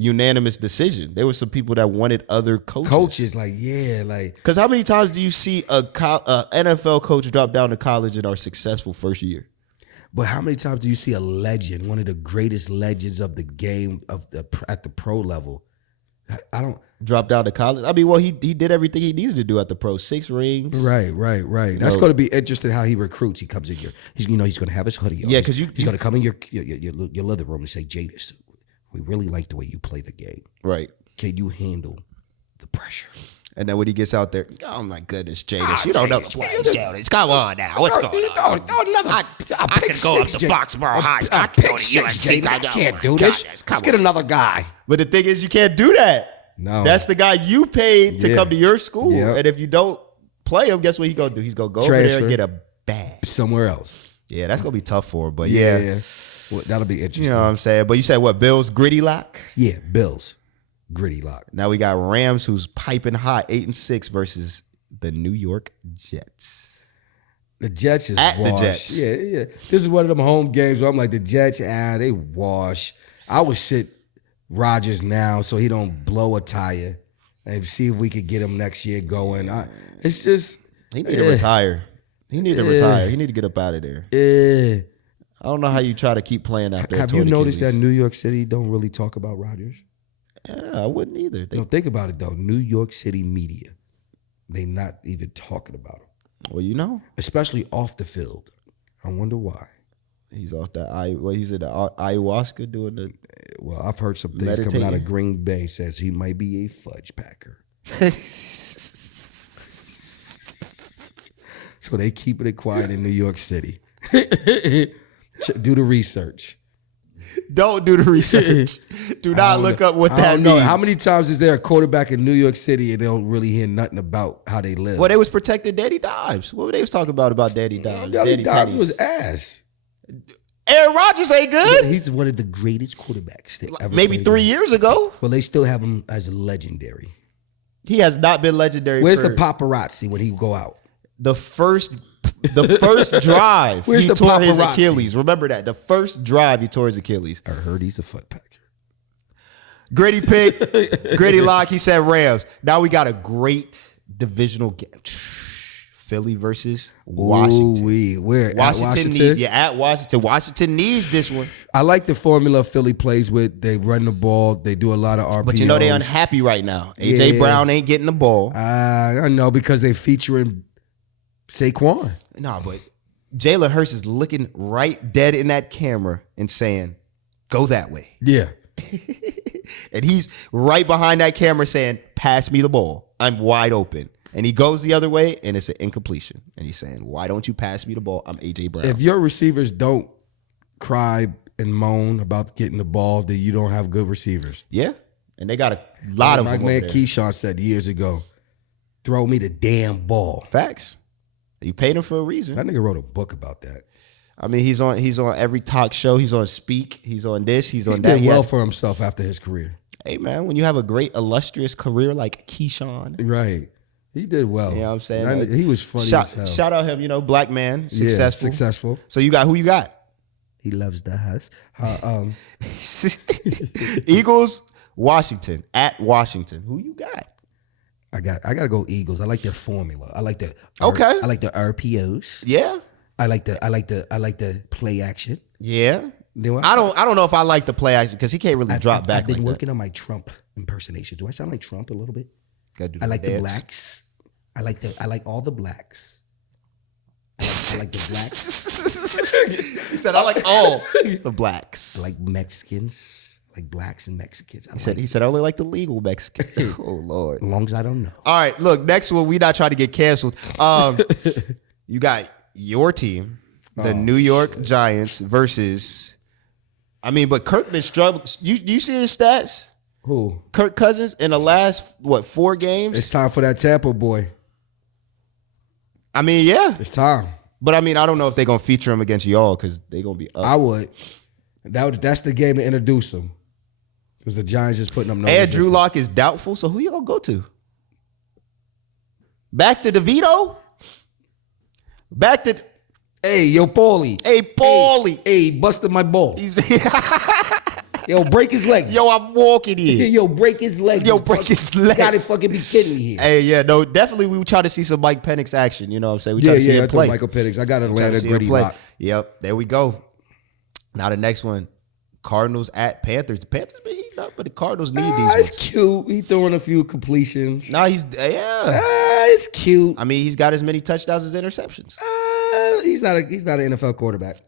unanimous decision. There were some people that wanted other coaches. Because how many times do you see a NFL coach drop down to college and are successful first year? But how many times do you see a legend, one of the greatest legends of the game at the pro level? I don't drop down to college. I mean, well, he did everything he needed to do at the pro. 6 rings. Right. That's going to be interesting how he recruits. He comes in here. He's going to have his hoodie on. Yeah, because he's going to come in your living room and say, Jaydis, we really like the way you play the game. Right. Can you handle the pressure? And then when he gets out there, oh my goodness, Jaydis, you don't know the plays, Jaydis. Come on now, what's going on? I can go up to Foxborough High. I can go to UNC. I can't do this. Let's get another guy. But the thing is, you can't do that. No. That's the guy you paid to come to your school. Yep. And if you don't play him, guess what he's going to do? He's going to go over there and get a bag. Somewhere else. Yeah, that's going to be tough for him. But yeah. Well, that'll be interesting. You know what I'm saying? But you said what, Bills, gritty lock? Yeah, Bills, gritty lock. Now we got Rams who's piping hot, 8-6 versus the New York Jets. The Jets is at wash. The Jets. Yeah. This is one of them home games where I'm like, the Jets, they wash. I would sit Rodgers now so he don't blow a tire and see if we could get him next year going. It's just he need to retire. He need to retire. He need to get up out of there. I don't know how you try to keep playing after. Have you noticed that New York City don't really talk about Rodgers? Yeah, I wouldn't either. No, think about it though. New York City media, they not even talking about him. Well, you know, especially off the field. I wonder why. He's off that he's at the ayahuasca doing the. Well, I've heard some things coming out of Green Bay says he might be a fudge packer. So they keeping it quiet in New York City. Do the research. Don't do the research. Do not look up what that means. How many times is there a quarterback in New York City and they don't really hear nothing about how they live? Well, they was protecting Daddy Dimes. What were they was talking about Daddy Dimes? Daddy Dimes was ass. Aaron Rodgers ain't good. He's one of the greatest quarterbacks that ever maybe 3 years ago. Well, they still have him as legendary. He has not been legendary. Where's the paparazzi when he go out? The first drive, he tore his Achilles. Remember that. The first drive, he tore his Achilles. I heard he's a foot packer. Gritty pick, Gritty lock. He said Rams. Now we got a great divisional game. Philly versus Washington. We're Washington needs. Yeah, at Washington. Washington needs this one. I like the formula Philly plays with. They run the ball. They do a lot of RPOs. But you know they're unhappy right now. AJ Brown ain't getting the ball. I know because they featuring Saquon. No, but Jalen Hurts is looking right dead in that camera and saying, "Go that way." Yeah. And he's right behind that camera saying, "Pass me the ball. I'm wide open." And he goes the other way, and it's an incompletion. And he's saying, "Why don't you pass me the ball? I'm AJ Brown." If your receivers don't cry and moan about getting the ball, then you don't have good receivers. Yeah, and they got a lot of them. My man Keyshawn said years ago, "Throw me the damn ball." Facts. You paid him for a reason. That nigga wrote a book about that. I mean, he's on every talk show. He's on Speak. He's on this. He's on that. He did well for himself after his career. Hey, man, when you have a great, illustrious career like Keyshawn. Right. He did well. You know what I'm saying? He was funny as hell. Shout out him, black man, successful. Yeah, successful. So who you got? He loves the house. Eagles, Washington, at Washington. Who you got? I gotta go Eagles. I like their formula. I like the I like the RPOs. Yeah. I like the play action. Yeah. I don't know if I like the play action because he can't really drop back. I've been working on my Trump impersonation. Do I sound like Trump a little bit? I like the blacks. I like all the blacks. I like the blacks. He said, "I like all the blacks." I like Mexicans. Like blacks and Mexicans. He said I only like the legal Mexican. Oh Lord. As long as I don't know. All right, look, next one, we not trying to get canceled. You got your team, the New York Giants versus but Kirk been struggling. You see his stats? Who? Kirk Cousins in the last 4 games? It's time for that Tampa boy. Yeah. It's time. But I don't know if they're gonna feature him against y'all because they're gonna be up. I would. That's the game to introduce him. Because the Giants just putting up no And Drew Lock is doubtful, so who you gonna go to? Back to DeVito? Back to Hey, yo, Paulie. Hey, Paulie. Hey, busted my ball. Yo, break his leg. Yo, I'm walking here. Yo, break his leg. Yo, break his leg. You gotta fucking be kidding me here. Hey, yeah, no, definitely we try to see some Mike Penix action. You know what I'm saying? We try to see him play. Michael Penix. I got Atlanta Gritty lock. Yep, there we go. Now the next one, Cardinals at Panthers. The Panthers been heating up, but the Cardinals need these ones. It's cute. He throwing a few completions. No, it's cute. He's got as many touchdowns as interceptions. He's not an NFL quarterback.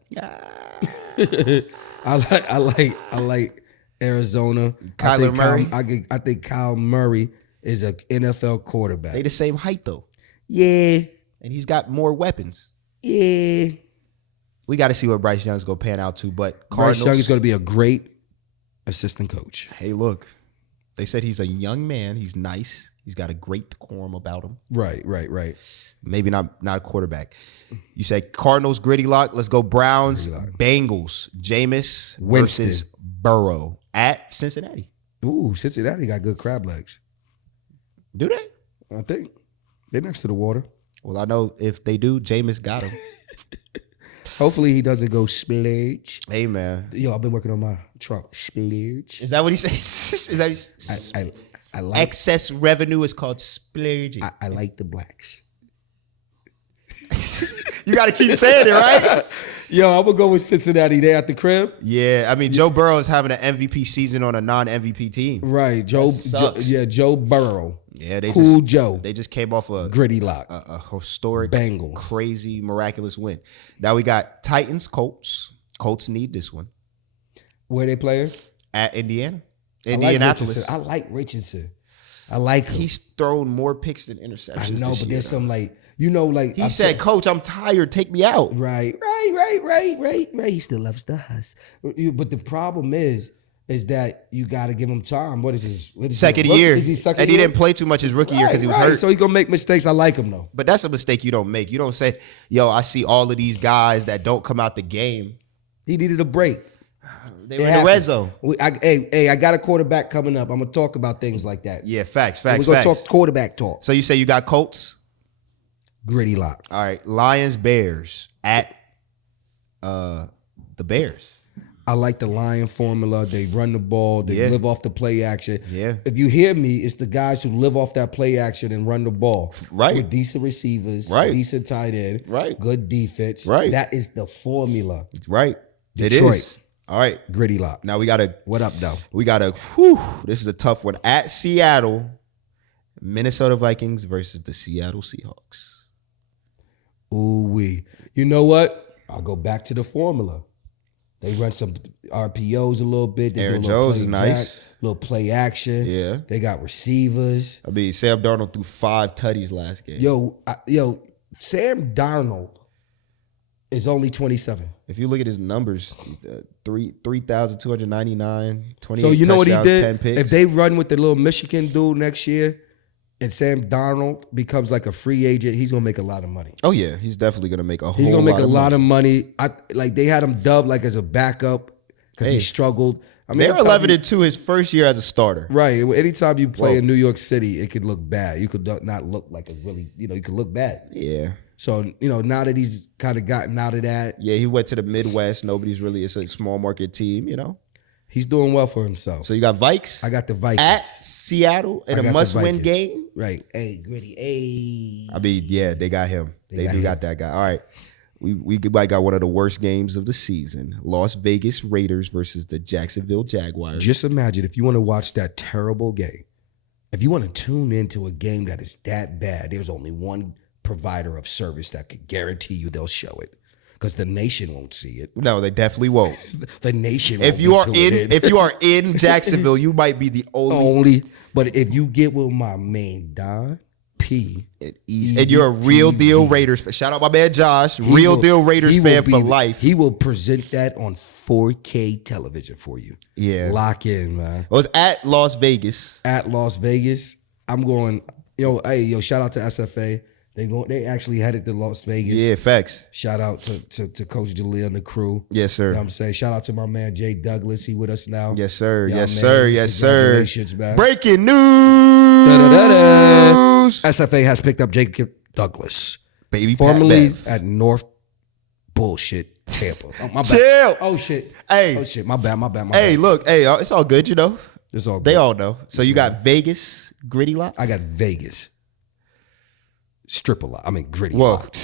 I like Arizona. Kyler Murray. I think Kyle Murray is an NFL quarterback. They the same height though. Yeah. And he's got more weapons. Yeah. We got to see what Bryce Young's going to pan out to, but Cardinals. Bryce Young is going to be a great assistant coach. Hey, look. They said he's a young man. He's nice. He's got a great decorum about him. Right. Maybe not a quarterback. You say Cardinals, Gritty lock. Let's go Browns, Bengals, Jameis versus Burrow at Cincinnati. Ooh, Cincinnati got good crab legs. Do they? I think. They're next to the water. Well, I know if they do, Jameis got him. Hopefully he doesn't go splurge. Hey, man. Yo, I've been working on my Trump splurge. Is that what he says? Is that excess revenue is called splurging. I like the blacks. You got to keep saying it, right? Yo, I'm going to go with Cincinnati. They at the crib. Yeah, I mean, Joe Burrow is having an MVP season on a non-MVP team. Right, Joe Burrow. Yeah, they just came off a gritty lock, a historic, Bengals, crazy, miraculous win. Now we got Titans, Colts. Colts need this one. Where they playing? At Indianapolis. I like Richardson. I like him. He's thrown more picks than interceptions. I know, this but year, there's some he said, "Coach, I'm tired. Take me out." Right. He still loves the hustle. But the problem is that you got to give him time. What is his second year? Is he second and year? He didn't play too much his rookie year because he was hurt. So he's gonna make mistakes. I like him though. But that's a mistake you don't make. You don't say, "Yo, I see all of these guys that don't come out the game." He needed a break. They were in the red zone. I got a quarterback coming up. I'm gonna talk about things like that. Yeah, facts. We're gonna talk quarterback talk. So you say you got Colts? Gritty lock. All right, Lions, Bears at the Bears. I like the Lion formula. They run the ball. They live off the play action. Yeah. If you hear me, it's the guys who live off that play action and run the ball. Right. With decent receivers. Right. Decent tight end. Right. Good defense. Right. That is the formula. Right. Detroit. It is. All right. Gritty lock. Now we got to. What up, though? This is a tough one. At Seattle, Minnesota Vikings versus the Seattle Seahawks. Ooh-wee. You know what? I'll go back to the formula. They run some RPOs a little bit. They Aaron Jones is nice. Little play action. Yeah. They got receivers. I mean, Sam Darnold threw 5 tutties last game. Yo, Sam Darnold is only 27. If you look at his numbers, 3,299, 28 so you know what he touchdowns, did? 10 picks. If they run with the little Michigan dude next year and Sam Darnold becomes like a free agent, he's going to make a lot of money. Oh, yeah. He's definitely going to make a whole lot of money. He's going to make a lot of money. They had him dubbed like as a backup because he struggled. I mean, they were 11-2 his first year as a starter. Right. Anytime you play in New York City, it could look bad. You could not look like a really, you could look bad. Yeah. So, now that he's kind of gotten out of that. Yeah, he went to the Midwest. It's a small market team, He's doing well for himself. So you got Vikes. I got the Vikings. At Seattle in a must-win game. Right. Hey, Gritty. Hey. I mean, yeah, they got him. They got that guy. All right. We got one of the worst games of the season. Las Vegas Raiders versus the Jacksonville Jaguars. Just imagine if you want to watch that terrible game, if you want to tune into a game that is that bad, there's only one provider of service that could guarantee you they'll show it. Because the nation won't see it. No, they definitely won't. The nation won't. If you are in Jacksonville, you might be the only. But if you get with my man Don P, and you're a real deal Raiders fan. Shout out my man Josh, deal Raiders fan for life. He will present that on 4K television for you. Yeah, lock in, man. It was at Las Vegas. At Las Vegas, I'm going. Shout out to SFA. They actually headed to Las Vegas. Yeah, facts. Shout out to Coach Jaleel and the crew. Yes, sir. You know what I'm saying? Shout out to my man Jay Douglas. He with us now. Yes, sir. Yes, sir. Congratulations, man. Breaking news. SFA has picked up Jacob Douglas. Baby formerly at North Bullshit Tampa. Oh, my bad. Chill. Oh, shit. Hey. Oh, shit. My bad. Hey, look. Hey, it's all good, It's all good. They all know. So you got Vegas, Gritty Lock? I got Vegas. Stripper lock. I mean, Gritty Whoa. lock.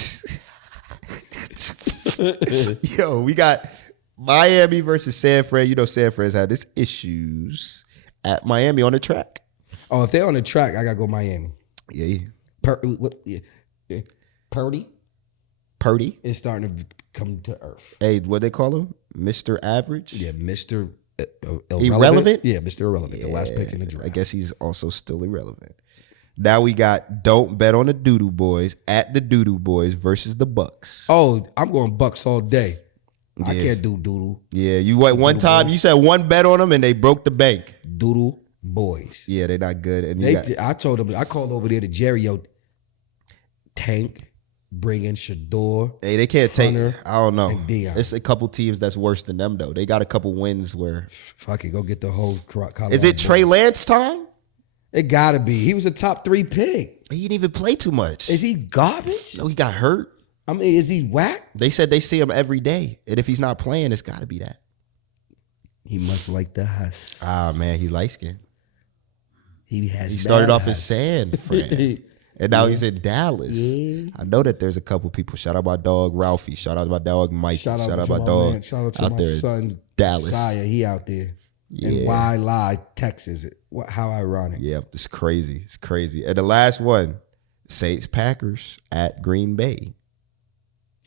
Yo, we got Miami versus San Fran. San Fran's had this issues at Miami on the track. Oh, if they're on the track, I got to go Miami. Yeah. Purdy is starting to come to earth. Hey, what they call him? Mr. Average? Yeah, Mr. Irrelevant? Yeah, Mr. Irrelevant. The last pick in the draft. I guess he's also still irrelevant. Now we got Don't Bet on the Doodoo Boys at the Doodoo Boys versus the Bucks. Oh, I'm going Bucks all day. Yeah. I can't do Doodoo. Yeah, you went one time. Boys. You said one bet on them and they broke the bank. Doodoo Boys. Yeah, they're not good. And I told them. I called over there to Jerry. Tank, bring in Shador. Hey, they can't Hunter, take. I don't know. Dion. It's a couple teams that's worse than them though. They got a couple wins where. Fuck it, go get the whole. Colorado Is it Trey Lance time? It gotta be. He was a top 3 pick. He didn't even play too much. Is he garbage? No, he got hurt. I mean, is he whack? They said they see him every day. And if he's not playing, it's got to be that. He must like the hustle. Ah, man, he light skinned. He started off in San Fran. And now he's in Dallas. Yeah. I know that there's a couple people. Shout out my dog Ralphie. Shout out my dog Mike. Shout out my to my dog. man. Shout out to out my there in son Dallas. Saya. He out there in Wylie, Texas. How ironic. Yeah, it's crazy. It's crazy. And the last one, Saints Packers at Green Bay.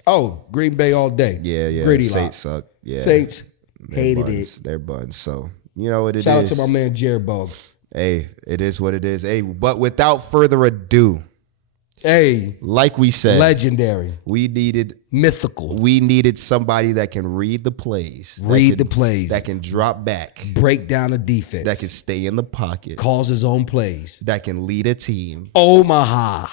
Oh, Green Bay all day. Yeah. Gritty Saints suck. Yeah. Saints They're hated buns. it. They're buns. So you know what it is. Shout out to my man Jared Bug. Hey, it is what it is. Hey, but without further ado, Hey, like we said, legendary, mythical. We needed somebody that can read the plays. That can drop back. Break down the defense. That can stay in the pocket. Calls his own plays. That can lead a team. Omaha.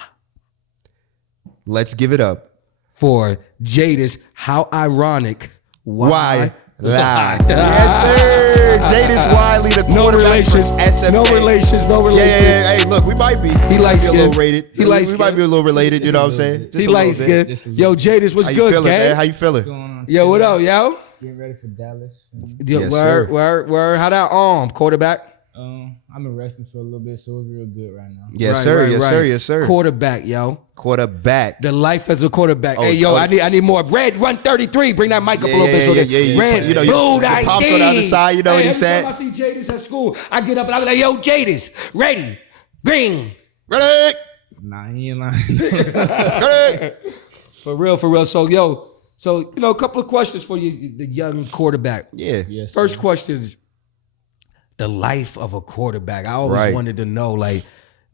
Let's give it up for Jaydis. How ironic. Why lie? Yes, sir. Jaydis Wiley, the quarterback for SFA. No relations. Yeah. Hey, look, we might be. He likes a little rated. He likes. We might be a little related. You know what I'm saying? He likes skin. Yo, Jaydis, what's good, feeling, gang? man? How you feeling? Going on, Yo, what up, yo? Getting ready for Dallas. Yo, word. How that arm, quarterback? I'm been resting for a little bit, so it's real good right now. Yes, sir. Quarterback, yo. Quarterback. The life as a quarterback. Hey, yo, I need more. Red, run 33. Bring that mic up a little bit. Red, you know, blue, the pops on the other side. You know what he said? Every time I see Jaydis at school, I get up and I be like, yo, Jaydis, ready, green. Ready. Nah, he ain't lying. Ready. For real. So, yo, a couple of questions for you, the young quarterback. Yeah. Yes, First question is the life of a quarterback. I always wanted to know, like,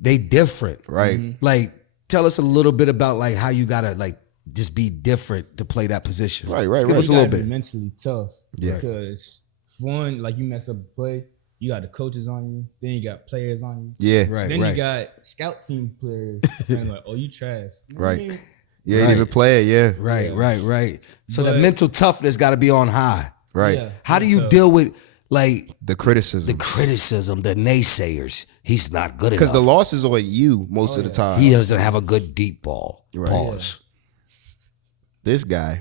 they different. Right. Like, tell us a little bit about, like, how you got to, like, just be different to play that position. Right. Give us a little bit. Mentally tough. Yeah. Because, for one, like, you mess up a play, you got the coaches on you, then you got players on you. Yeah. Right. Then you got scout team players saying, like, oh, you trash. You know what I mean? Yeah, you didn't even play it, yeah. Right. So the mental toughness got to be on high. Right. Yeah. How do you deal with, like, the criticism, the naysayers? He's not good enough. Because the loss is on you most of the time. He doesn't have a good deep ball. Right. Pause. This guy.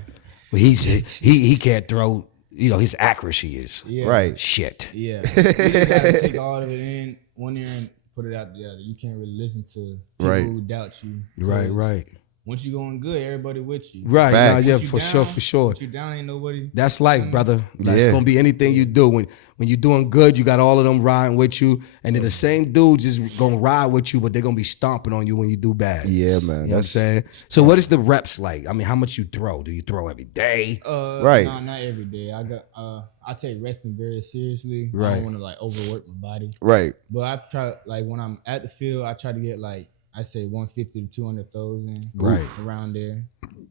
He can't throw, his accuracy is right. Shit. Yeah. You just gotta take all of it in one ear and put it out the other. You can't really listen to people who doubt you. Right. Once you going good, everybody with you. Right. Facts. Nah, for sure. Once you down, ain't nobody. That's life, brother. That's gonna be anything you do. When you're doing good, you got all of them riding with you, and then the same dudes is gonna ride with you, but they're gonna be stomping on you when you do bad. Yeah, man. You know what I'm saying? So what is the reps like? I mean, how much you throw? Do you throw every day? Right. No, not every day. I take resting very seriously. I Right. don't want to like overwork my body. Right. But I try, like, when I'm at the field, I try to get, like, I say 150 to 200 throws in, around there,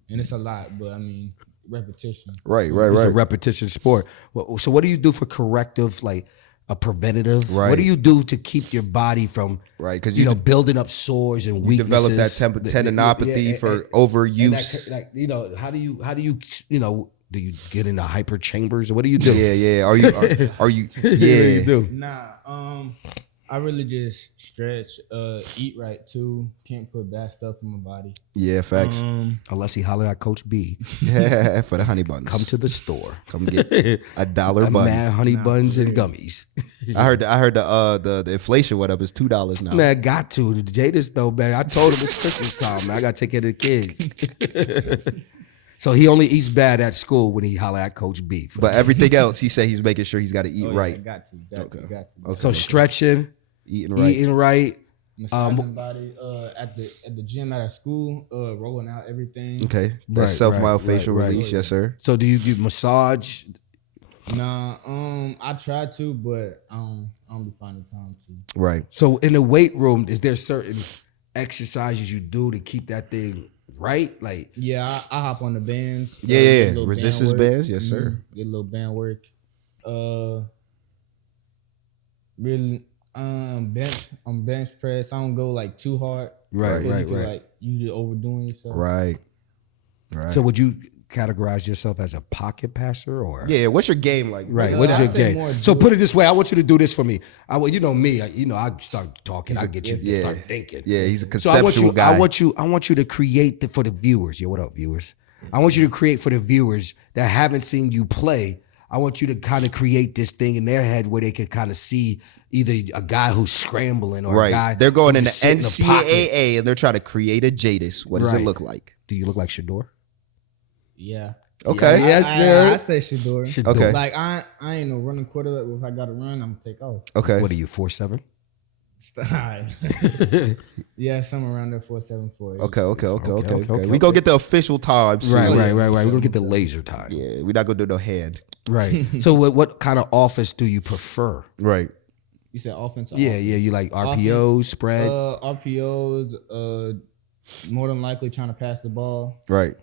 and it's a lot. But I mean, repetition. Right. It's a repetition sport. So what do you do for corrective, like a preventative? Right. What do you do to keep your body from Because building up sores and weaknesses? develop that tendinopathy for overuse. How do you do you get into hyper chambers or what do you do? Yeah. Are you? What do you do? Nah, I really just stretch, eat right too. Can't put bad stuff in my body. Yeah, facts. Unless he holler at Coach B. Yeah, for the honey buns. Come to the store. Come get $1 bun. Mad honey buns and gummies. I heard the inflation went up. It's $2 now. Man, got to. The Jaydis though, man. I told him it's Christmas time, man. I gotta take care of the kids. So he only eats bad at school when he holler at Coach B. But everything else, he said he's making sure he's got to eat right. Got to. So stretching, eating right. Massaging body at the gym at our school, rolling out everything. Okay, that's self-myofascial release, yes sir. So do you do massage? Nah, I try to, but I don't be finding time to. Right. So in the weight room, is there certain exercises you do to keep that thing right? Like, yeah, I hop on the bands. Yeah. Resistance bands, yes sir. Get a little band work. Really, bench press. I don't go like too hard. Right. Like usually overdoing yourself. Right. So would you categorize yourself as a pocket passer or? Yeah. What's your game like? Right. What is your game? So put it this way. I want you to do this for me. I start talking. I get you to start thinking. Yeah. He's a conceptual guy. I want you to create for the viewers. Yo, what up, viewers? I want you to create for the viewers that haven't seen you play. I want you to kind of create this thing in their head where they can kind of see, either a guy who's scrambling or a guy. They're going in the in the pocket. NCAA and they're trying to create a Jaydis. What does it look like? Do you look like Shador? Yeah. Okay. Yes, sir. I say Shador. Okay. Like I ain't no running quarterback, but if I got to run, I'm gonna take off. Okay. What are you, 4'7"? Yeah, somewhere around there, 4'7", 4'8". Okay. We gonna get the official time soon. Right. We're gonna get the laser time. Yeah, we're not gonna do no hand. Right. So what kind of offense do you prefer? Right. You said offense? Yeah. You like RPOs, Offense, spread? RPOs, more than likely trying to pass the ball. Right.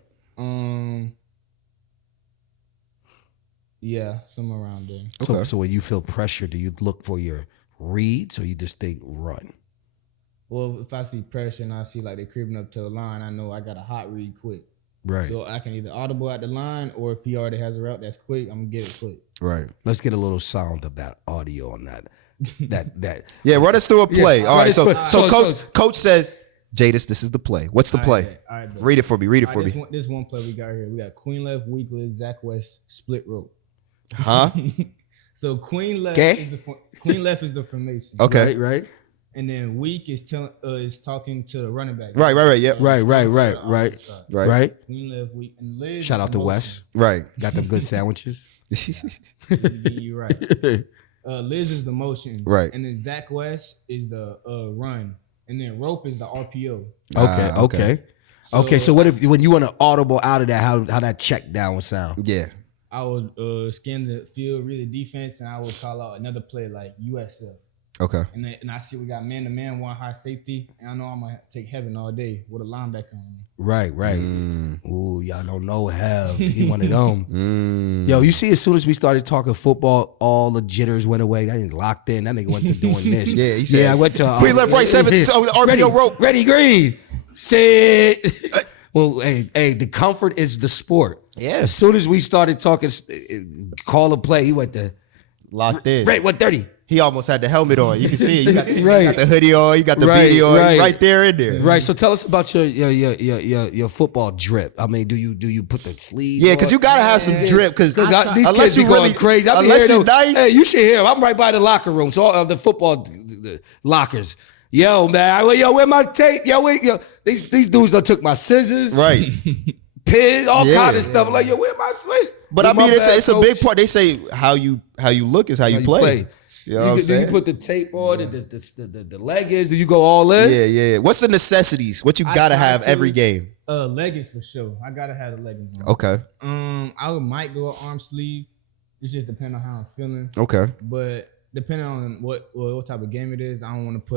Yeah, somewhere around there. So when you feel pressure, do you look for your reads or you just think run? Well, if I see pressure and I see like they creeping up to the line, I know I got a hot read quick. Right. So I can either audible at the line, or if he already has a route that's quick, I'm gonna get it quick. Right. Let's get a little sound of that audio on that. That. Yeah, run us through a play. Yeah, all right. So so coach says, Jaydis, this is the play. What's the play? All right, Read it for me. This one play we got here. We got Queen left, weak left, Zach West, split rope. Huh? So Queen left is the formation. Okay. Right. And then weak is talking to the running back. Right. Yep. Right. Right. Queen left, weak, and Liz. Shout out to Wes. Right. Got them good sandwiches. You're right. Liz is the motion. Right. And then Zach West is the run. And then rope is the RPO. Okay. So what if when you want to audible out of that, how that check down would sound? Yeah. I would scan the field, read the defense, and I would call out another play like USF. Okay. And I see we got man-to-man, one high safety, and I know I'm going to take heaven all day with a linebacker on me. Right. Ooh, y'all don't know Hev. He one of them. Yo, you see, as soon as we started talking football, all the jitters went away. That nigga locked in. That nigga went to doing this. Yeah, he said, I went to Queen left, right, 7, RPO rope. Ready, green. Sit. Well, hey, the comfort is the sport. Yeah. As soon as we started talking, call a play, he went to Locked in. Right, 130. He almost had the helmet on. You can see it. You got, Right. you got the hoodie on. You got the beanie on. Right there in there. Right. So tell us about your football drip. I mean, do you put the sleeve? Yeah, because you gotta have some drip. Because these unless kids be you going really crazy. I be unless hearing you them, nice. Hey, you should hear him. I'm right by the locker room. So all the football lockers. Yo, man. Where my tape? These dudes done took my scissors. Right. Pin, all kind of stuff. Like, where my slate? But I mean, it's a big part. They say how you look is how you play. You know what I'm saying? Do you put the tape on and the leg is? Do you go all in? Yeah. What's the necessities? What you gotta have every game? Leggings for sure. I gotta have the leggings on. Okay. I might go arm sleeve. It just depends on how I'm feeling. Okay. But depending on what type of game it is, I don't want to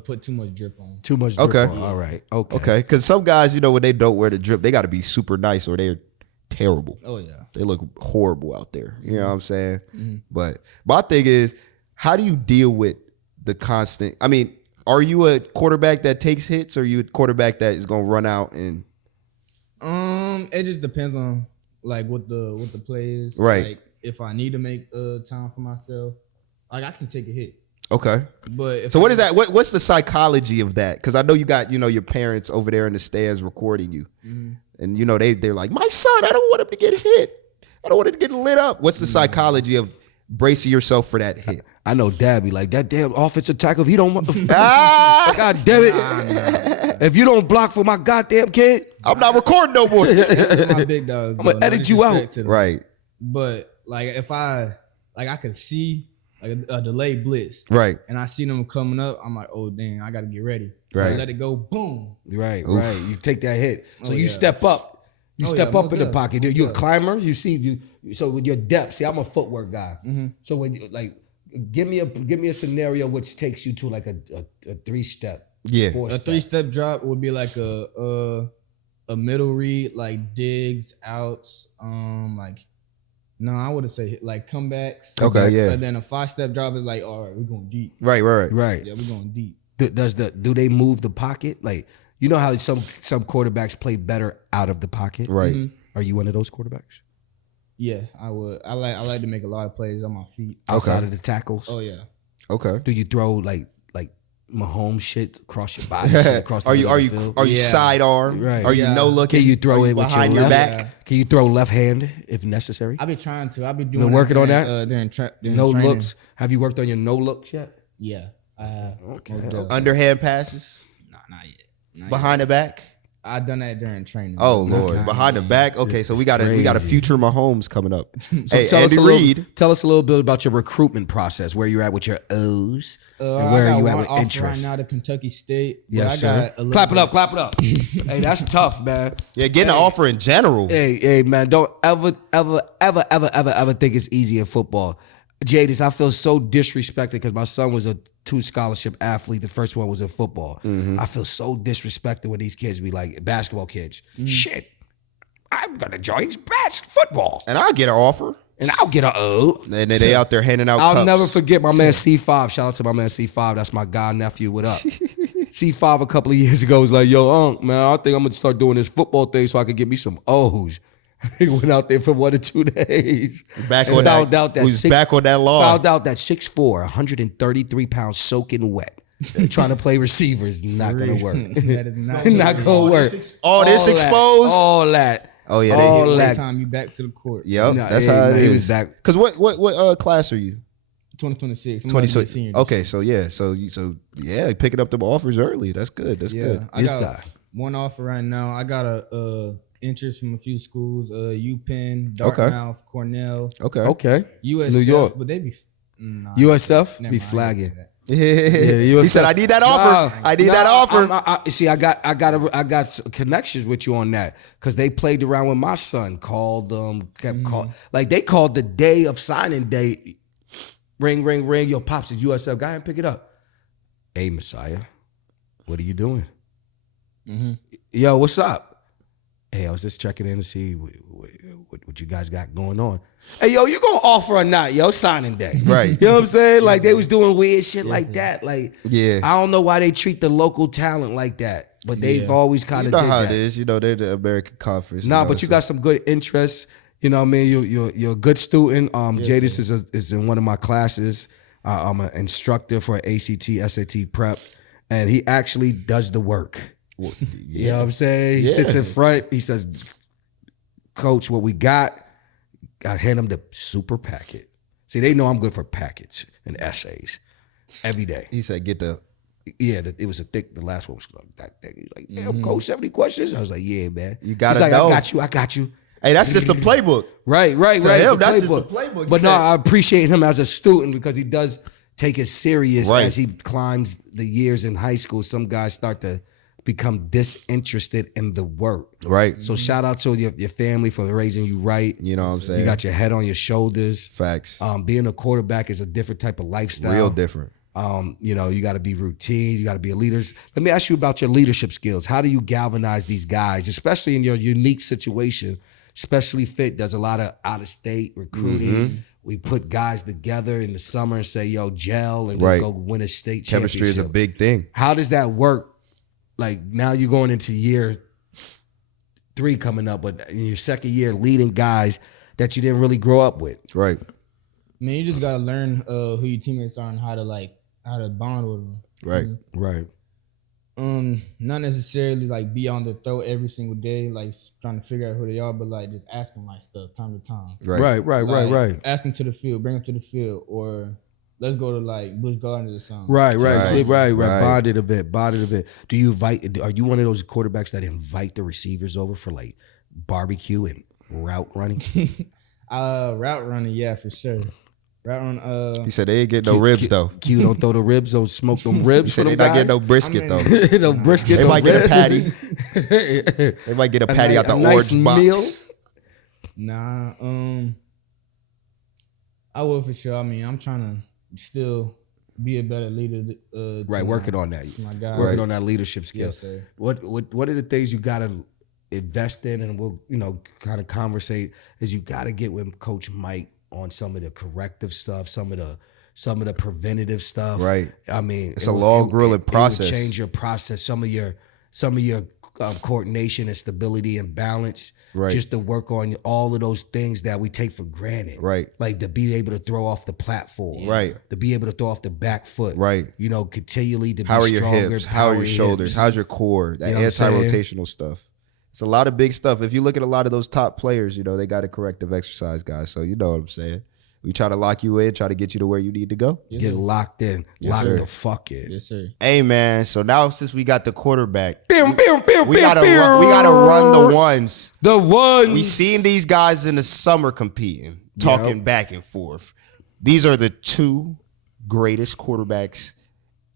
put too much drip on. Too much drip on. All right. Okay. Because some guys, when they don't wear the drip, they got to be super nice or they're terrible. Oh yeah. They look horrible out there. You know what I'm saying? Mm-hmm. But my thing is, how do you deal with the constant? I mean, are you a quarterback that takes hits, or are you a quarterback that is gonna run out and? It just depends on like what the play is. Right. Like if I need to make time for myself, like I can take a hit. Okay. But so what is that? What's the psychology of that? Because I know you got your parents over there in the stands recording you, and they're like, my son, I don't want him to get hit. I don't want him to get lit up. What's the psychology of bracing yourself for that hit? I know Dad be like, that damn offensive tackle, if he don't God damn it. If you don't block for my goddamn kid, I'm not recording no more. My big dogs, I'm gonna edit you out. Right. But like if I could see like a delayed blitz. Right. And I see them coming up, I'm like, oh dang, I gotta get ready. Right. So let it go, boom. Right. You take that hit. So you step up. You step up in the pocket. You a climber. You see so with your depth. See, I'm a footwork guy. Mm-hmm. So when you give me a scenario which takes you to like a 3-step. Yeah. 4-step. A 3-step drop would be like a middle read, like digs, outs, no, I wouldn't say like comebacks. Okay, yeah. And then a 5-step drop is like, all right, we're going deep. Right. Yeah, we're going deep. Do they move the pocket? Like, you know how some quarterbacks play better out of the pocket? Right. Mm-hmm. Are you one of those quarterbacks? Yeah, I would. I like to make a lot of plays on my feet. Outside of the tackles? Oh yeah. Okay. Do you throw like Mahomes shit across your body, shit across the middle of the field? Are you sidearm? Right. Are you no looking? Can you throw it with behind your your left? back? Can you throw left hand if necessary? I be trying to. I be doing. Been working on that. During No training. looks. Have you worked on your no looks yet? Yeah, I have. Okay. Underhand passes Nah, not yet. behind the back. I done that during training. Oh Lord, behind the back. Okay, so we got a future Mahomes coming up. So Hey, tell us Andy Reid. tell us a little bit about your recruitment process. Where you're at with your O's, and where I are got you at one with offer interest? right now to Kentucky State. But Yes, I sir. got a little Clap it bit- up, clap it up. Hey, that's tough, man. Yeah, getting an offer in general. Hey, man, don't ever think it's easy in football. Jaydis, I feel so disrespected because my son was a 2 scholarship athlete. The first one was in football. I feel so disrespected when these kids be like, basketball kids, shit, I'm gonna join football. And I'll get an offer. And I'll get a O. And then they out there handing out I'll cups. never forget my man C5. Shout out to my man C5. That's my god nephew. What up? C5 a couple of years ago was like, yo, Unc, man, I think I'm gonna start doing this football thing so I could get me some O's. He went out there for 1 or 2 days. Back and on found that. out that Who's back on that law? Found out that 6'4", 133 pounds soaking wet. Trying to play receiver is not gonna work. That is not Not gonna work. All this exposed? All that. Oh yeah, all they hit. that. Next time you back to the court. Yep, Nah, that's yeah, how man, it he is. was back. Cause what class are you? 2026. I'm about to be a senior. Okay, so yeah, picking up the offers early. That's good. That's Yeah, good. I This got guy. one offer right now. I got a interest from a few schools. UPenn, Dartmouth, Cornell, Okay. USF, New York. but they be nah, USF never be mind, I ain't flagging. say that. He said, "I need that offer. I need that offer." See, I got connections with you on that because they played around with my son. Called them, kept call like they called the day of signing day. Ring, ring, ring. Yo, pops, is USF guy and pick it up. Hey, Messiah, what are you doing? Yo, what's up? Hey, I was just checking in to see what you guys got going on. Hey, yo, you gonna offer or not? Yo, signing day. Right. You know what I'm saying? Like, they was doing weird shit like that. Like, Yeah. I don't know why they treat the local talent like that, but they've always kind You of know did how that. it is. You know they're the American Conference. Nah, know, but you so- got some good interests. You know what I mean? You're a good student. Jaydis is in one of my classes. I'm an instructor for ACT, SAT prep, and he actually does the work. You know what I'm saying? He sits in front. He says, Coach, what we got, I hand him the super packet. See, they know I'm good for packets and essays every day. He said, "Get the." Yeah, it was a thick. The last one was like that thick. He's like, damn, Coach, 70 questions? I was like, yeah, man. You gotta He's like, know. I got you. Hey, that's just the playbook. Right. To It's him, a that's just the playbook. He But no, said- I appreciate him as a student because he does take it serious Right. as he climbs the years in high school. Some guys start to become disinterested in the work. Right. So shout out to your family for raising you right. You know what I'm saying? You got your head on your shoulders. Facts. Being a quarterback is a different type of lifestyle. Real different. You know, you got to be routine. You got to be a leader. Let me ask you about your leadership skills. How do you galvanize these guys, especially in your unique situation? Especially Fit does a lot of out-of-state recruiting. We put guys together in the summer and say, yo, gel, and Right. we'll go win a state championship. Chemistry is a big thing. How does that work? Like, now you're going into year 3 coming up, but in your second year leading guys that you didn't really grow up with. Right. Man, you just gotta learn who your teammates are and how to bond with them. Right. Right. Not necessarily like be on their throat every single day, like trying to figure out who they are, but like just ask them like stuff time to time. Right. Right. Ask them to the field, bring them to the field, or let's go to like Busch Gardens or something. Right. Right. Bonded event. Do you are you one of those quarterbacks that invite the receivers over for like barbecue and route running? Route running, yeah, for sure. Route run, He said they ain't get no ribs though. Q don't throw the ribs, don't smoke them ribs. He said for they them not getting no guys? brisket though. no brisket. They no might get a ribs. patty. They might get a patty out the nice orange box. meal. Nah, I will for sure. I mean, I'm trying to still be a better leader. Right, working on that. my guys. Working on that leadership skill. Yes, sir. What are the things you gotta invest in, and we'll kind of conversate, is you gotta get with Coach Mike on some of the corrective stuff, some of the preventative stuff. Right. I mean, It's a long, grueling process. It would change your process. Some of your coordination and stability and balance. Right. just to work on all of those things that we take for granted. Right. Like to be able to throw off the platform. Right. To be able to throw off the back foot. Right. You know, continually to How be are your stronger. hips? How are your shoulders? hips. How's your core? That You know what I'm saying? anti-rotational stuff. It's a lot of big stuff. If you look at a lot of those top players, you know, they got a corrective exercise, guys. So you know what I'm saying. We try to lock you in, try to get you to where you need to go. Get locked in. Lock sir. the fuck in. Yes, sir. Hey man, so now since we got the quarterback, we we gotta run the ones. The ones. We seen these guys in the summer competing, talking back and forth. These are the two greatest quarterbacks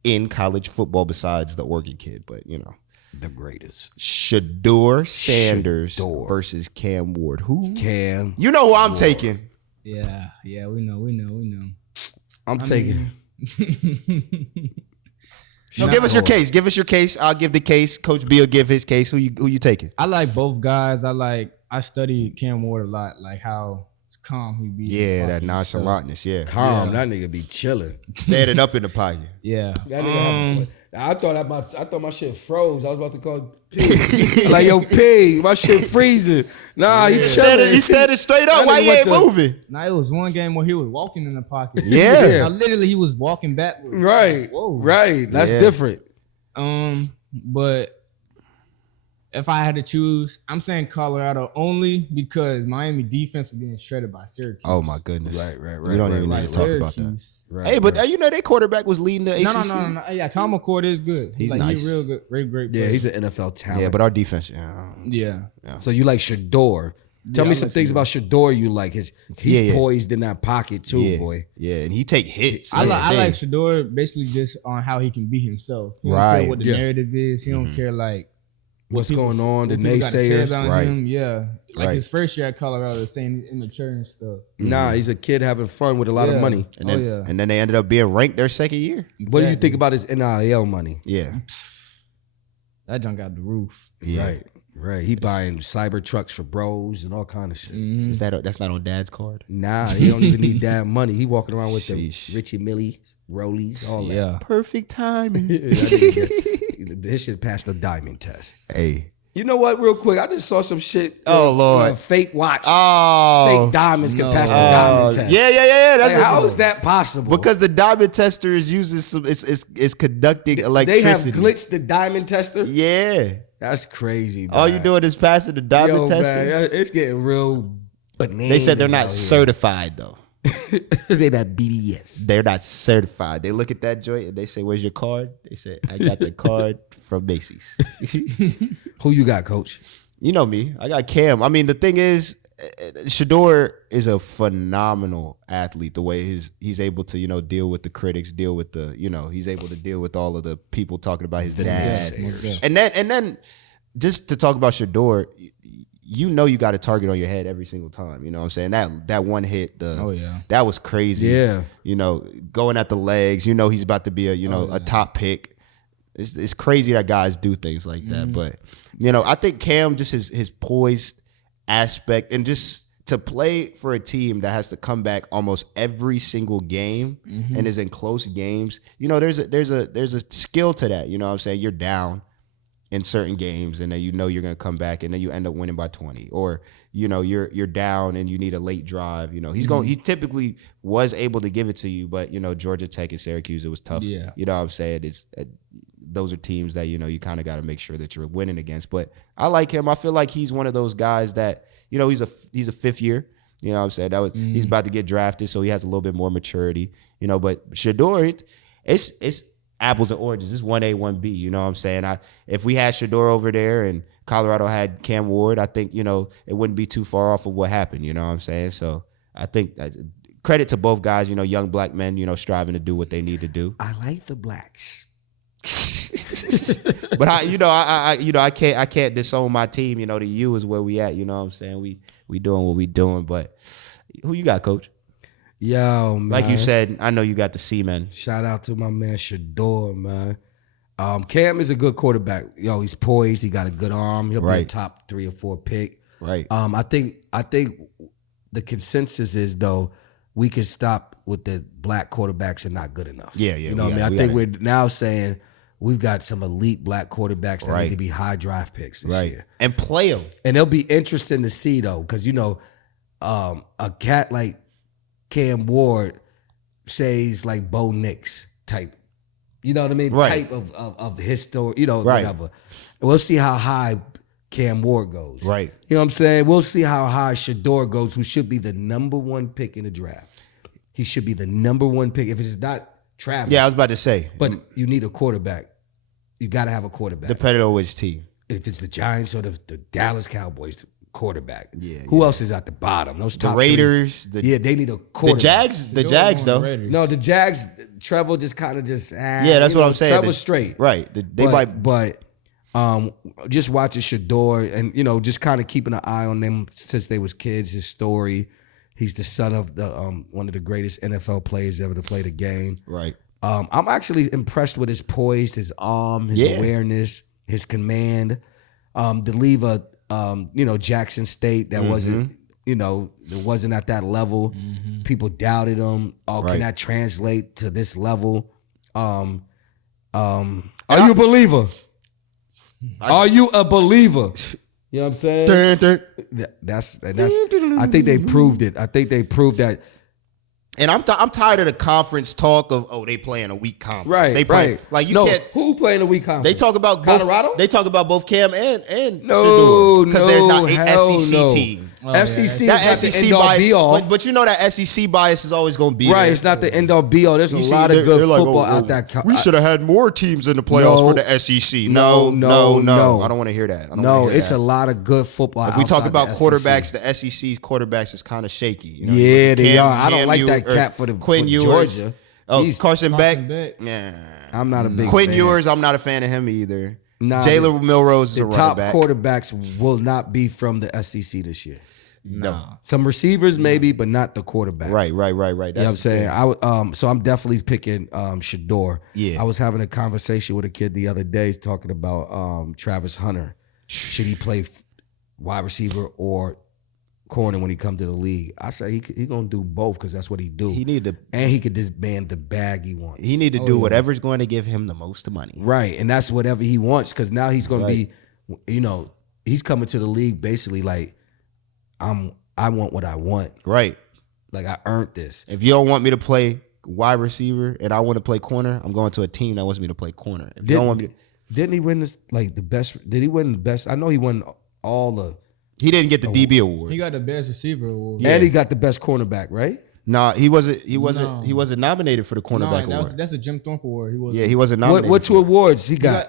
in college football besides the Oregon kid, but you know. The greatest. Shador Sanders Shador. versus Cam Ward. Who? Cam. You know who I'm taking. Yeah, we know. I'm taking. No, give us your case. Give us your case. I'll give the case. Coach B will give his case. Who you taking? I like both guys. I study Cam Ward a lot, like how calm he be. Yeah, that nonchalantness. Yeah, Calm. That nigga be chilling. standing up in the pocket. Yeah. That nigga I thought my shit froze. I was about to call P. Like, yo, P, my shit freezing. Nah, he chilling. He standing straight up. That Why nigga he ain't went to- moving? Now it was one game where he was walking in the pocket. Yeah. Now, literally he was walking backwards. Right. Whoa. Right. That's Yeah. different. But if I had to choose, I'm saying Colorado only because Miami defense was getting shredded by Syracuse. Oh my goodness. Right. We don't even need to talk about that. Syracuse. Right. Hey, but you know their quarterback was leading the ACC. No. Yeah, Kyle McCord is good. He's like, nice. He's real good. Great Yeah, player. he's an NFL talent. Yeah, but our defense. Yeah. So you like Shador. Tell me I some like things about Shador you like. He's Yeah. poised in that pocket too, Yeah, boy. yeah, and he take hits. I That's the like thing. Shador basically just on how he can be himself. He don't Right. care what the Yeah. narrative is. He don't care like What's people- going on, the what people gotta say naysayers. about Right. him. Yeah. Like Right. his first year at Colorado saying he's immature and stuff. Nah, he's a kid having fun with a lot of Yeah. money. And then, yeah. and then they ended up being ranked their second year. What do you Exactly. think about his NIL money? Yeah, That junk out the roof. yeah. Right. He buying cyber trucks for bros and all kind of shit. Is that's not on Dad's card? Nah, he don't even need that money. He walking around with Sheesh. the Richie Millie, Rollies, all that. Yeah. Perfect timing. This shit passed the diamond test. Hey. You know what? Real quick, I just saw some shit. Oh, Lord. Fake watch. Oh. Fake diamonds can pass the diamond test. Yeah. That's Like, what- how is that possible? Because the diamond tester is using some. It's conducting they have electricity. glitched the diamond tester. Yeah. That's crazy. All you man. doing is passing the diamond Yo, tester. man, it's getting real bananas. They said they're not out certified though. here. They that BDS. They're not certified. They look at that joint and they say, "Where's your card?" They said, "I got the card from Macy's." Who you got, coach? You know me. I got Cam. I mean, the thing is, Shador is a phenomenal athlete. The way he's able to, deal with the critics, deal with the, he's able to deal with all of the people talking about his dad. naysayers. And then just to talk about Shador, you got a target on your head every single time. You know what I'm saying? That one hit, that was crazy. Yeah. Going at the legs, he's about to be a top pick. It's crazy that guys do things like that. But, I think Cam, just his poised aspect and just to play for a team that has to come back almost every single game and is in close games, there's a skill to that. You know what I'm saying? You're down in certain games and then you're gonna come back and then you end up winning by 20. Or, you're down and you need a late drive. He typically was able to give it to you, but Georgia Tech and Syracuse, it was tough. Yeah. You know what I'm saying? Those are teams that, you kind of got to make sure that you're winning against. But I like him. I feel like he's one of those guys that, he's a fifth year. You know what I'm saying? He's about to get drafted, so he has a little bit more maturity. But Shador, it's apples and oranges. It's 1A, 1B. You know what I'm saying? If we had Shador over there and Colorado had Cam Ward, I think, it wouldn't be too far off of what happened. You know what I'm saying? So I think credit to both guys, young black men, striving to do what they need to do. I like the blacks. But I can't disown my team. The U is where we at. You know what I'm saying? We doing what we doing. But who you got, coach? Yo, man. Like you said, I know you got the C-men. Shout out to my man Shador, man. Cam is a good quarterback. He's poised. He got a good arm. He'll be a Right. top 3 or 4 pick. Right. I think the consensus is though we can stop with the black quarterbacks are not good enough. Yeah. You know what I mean? I think we're now saying we've got some elite black quarterbacks that need to be high draft picks this year. And play them. And it'll be interesting to see, though, because, a cat like Cam Ward says like Bo Nix type. You know what I mean? Right. Type of history, whatever. We'll see how high Cam Ward goes. Right. You know what I'm saying? We'll see how high Shador goes, who should be the number one pick in the draft. He should be the number one pick. If it's not Travis. Yeah, I was about to say. But you need a quarterback. You got to have a quarterback. Depending on which team. If it's the Giants or the Dallas Cowboys, the quarterback. Yeah. Who else is at the bottom? Those top the Raiders. they need a quarterback. The Jags though. No, the Jags, Trevor just kind of just. Yeah, that's what I'm saying. Trevor's straight. Right. But just watching Shador and, just kind of keeping an eye on them since they was kids, his story. He's the son of the one of the greatest NFL players ever to play the game. Right. I'm actually impressed with his poise, his arm, his awareness, his command. To leave a Jackson State that wasn't that wasn't at that level. People doubted him. Can that translate to this level? Are you a believer? Are you a believer? You know what I'm saying? That's. I think they proved it. I think they proved that. And I'm tired of the conference talk of they playing a weak conference. Right, they play, right. Like you no, can't. Who playing a weak conference? They talk about Colorado. They talk about both Cam and no, Shador because there's not an SEC team. SEC that is SEC not the end all bias, be all. but that SEC bias is always going to be right. there. It's not the end all be all. There's a lot of good football out there. We should have had more teams in the playoffs for the SEC. No. I don't want to hear that. It's a lot of good football. If we talk about quarterbacks, the SEC's quarterbacks is kind of shaky. They are. I don't like that cat for Georgia. Carson Beck. Yeah, I'm not a big Quinn fan. Ewers. I'm not a fan of him either. Nah, Jalen Milrose is a running back. The top quarterbacks will not be from the SEC this year. No. Some receivers maybe, but not the quarterback. Right. You know what I'm saying? So I'm definitely picking Shador. Yeah. I was having a conversation with a kid the other day talking about Travis Hunter. Should he play wide receiver or corner when he come to the league? I said he gonna do both because that's what he do. And he could demand the bag he wants. He need to do whatever's going to give him the most money. Right, and that's whatever he wants because now he's gonna be, he's coming to the league basically like I want what I want. Right. Like I earned this. If you don't want me to play wide receiver and I want to play corner, I'm going to a team that wants me to play corner. If you don't want me to, didn't he win this the best? Did he win the best? I know he won all the. He didn't get the DB award. He got the best receiver award. And he got the best cornerback, right? Nah, he wasn't nominated for the cornerback award. That's a Jim Thorpe award. He wasn't nominated. What two awards he got?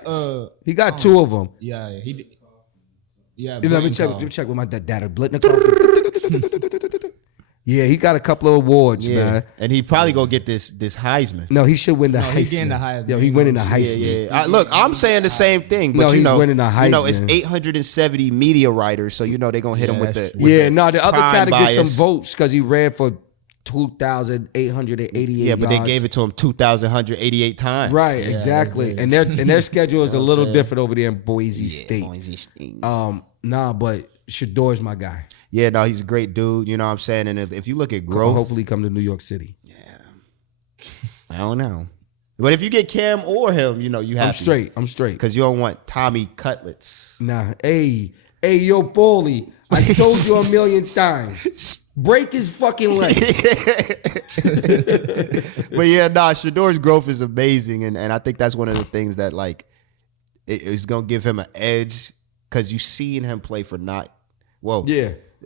He got two of them. Yeah, he did. Yeah, let me check with my data. Yeah, he got a couple of awards, man. And he probably gonna get this Heisman. No, he should win the Heisman. He's getting the Heisman. Yo, he winning the Heisman. Yeah. Look, I'm saying the same thing, but he's winning the Heisman. It's 870 media writers, so they're gonna hit him with the the other guy to get some bias. votes because he ran for 2,888 Yeah, but they gave it to him 2,188 times. Right, exactly. And their schedule is a little different over there in Boise State. Boise State. But Shador's my guy. Yeah, no, he's a great dude. You know what I'm saying? And if you look at growth, hopefully come to New York City. Yeah, I don't know. But if you get Cam or him, you have. I'm straight. Because you don't want Tommy Cutlets. Nah, hey, yo, Paulie, I told you a million times. Break his fucking leg. But yeah, Shador's growth is amazing, and I think that's one of the things that is gonna give him an edge because you seen him play for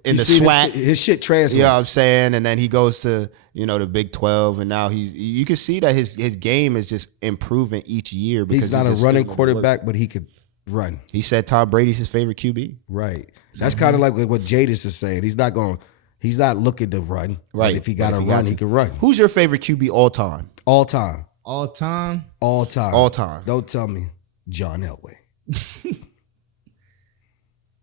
in the SWAC. His shit translates. You know what I'm saying? And then he goes to, the Big 12, and now you can see that his game is just improving each year because he's not a running quarterback, but he could run. He said Tom Brady's his favorite QB. Right. That's kind of like what Jaydis is saying. He's not looking to run. Right. But if he got to run, he can run. Who's your favorite QB all time? All time. All time? All time. All time. Don't tell me John Elway.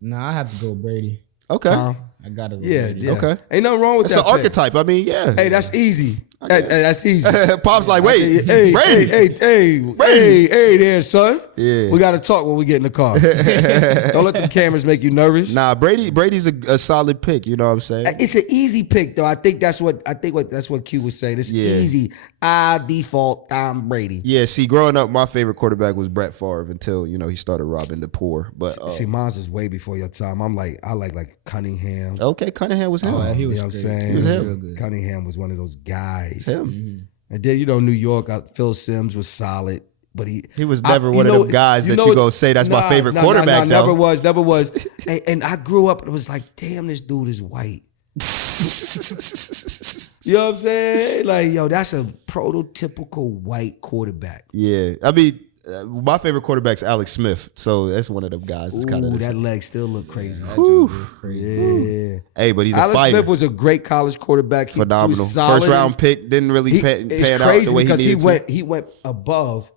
Nah, I have to go Brady. Okay. I gotta go Brady. Yeah. Okay. Ain't nothing wrong with that. It's an archetype. I mean, yeah. Hey, that's easy. That's easy. Pop's like, wait, Hey, Brady. hey there, son. Yeah. We got to talk when we get in the car. Don't let the cameras make you nervous. Nah, Brady's a solid pick. You know what I'm saying? It's an easy pick, though. I think that's what Q was saying. It's easy. I default Tom Brady. Yeah. See, growing up, my favorite quarterback was Brett Favre until he started robbing the poor. But see, mine's is way before your time. I like Cunningham. Okay, Cunningham was him. Oh, yeah, he was You know what I'm great. saying? He was him. Real good. Cunningham was one of those guys. Him. And then New York, Phil Simms was solid, but he was never one of them guys that you go say that's my favorite quarterback. Never was. and I grew up and it was like, damn, this dude is white. You know what I'm saying? Like, yo, that's a prototypical white quarterback. Yeah, I mean, my favorite quarterback's Alex Smith, so that's one of them guys. It's kind of that leg still look crazy. That dude is crazy. Yeah. Hey, but he's Alex a fighter. Smith was a great college quarterback. He Phenomenal. was solid. First round pick, didn't really pan out the way he needed to. He went above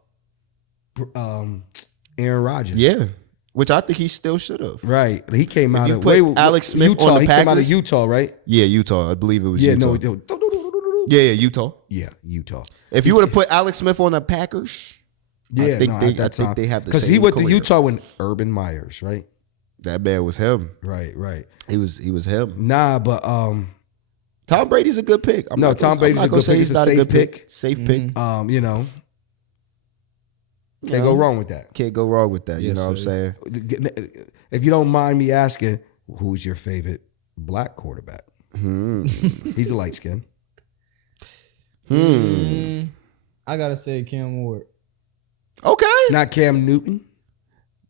Aaron Rodgers. Yeah, which I think he still should have. Right. He came out you of put Alex Smith Utah. on the He came out of Packers? Utah, right? Yeah, Utah. I believe it was Yeah, Utah. no. Yeah, Utah. Yeah, Utah. If you would have put Alex Smith on the Packers, Yeah, I think they at that time. have the same because he went career. to Utah with Urban Myers, right? That man was him. Right. He was him. Nah, but Tom Brady's a good pick. Tom Brady's a good pick. It's a safe pick. Safe pick. Can't go wrong with that. Can't go wrong with that. You Yes, know what I'm sir. saying? If you don't mind me asking, who's your favorite black quarterback? He's a light skin. I gotta say Cam Ward. Okay. Not Cam Newton.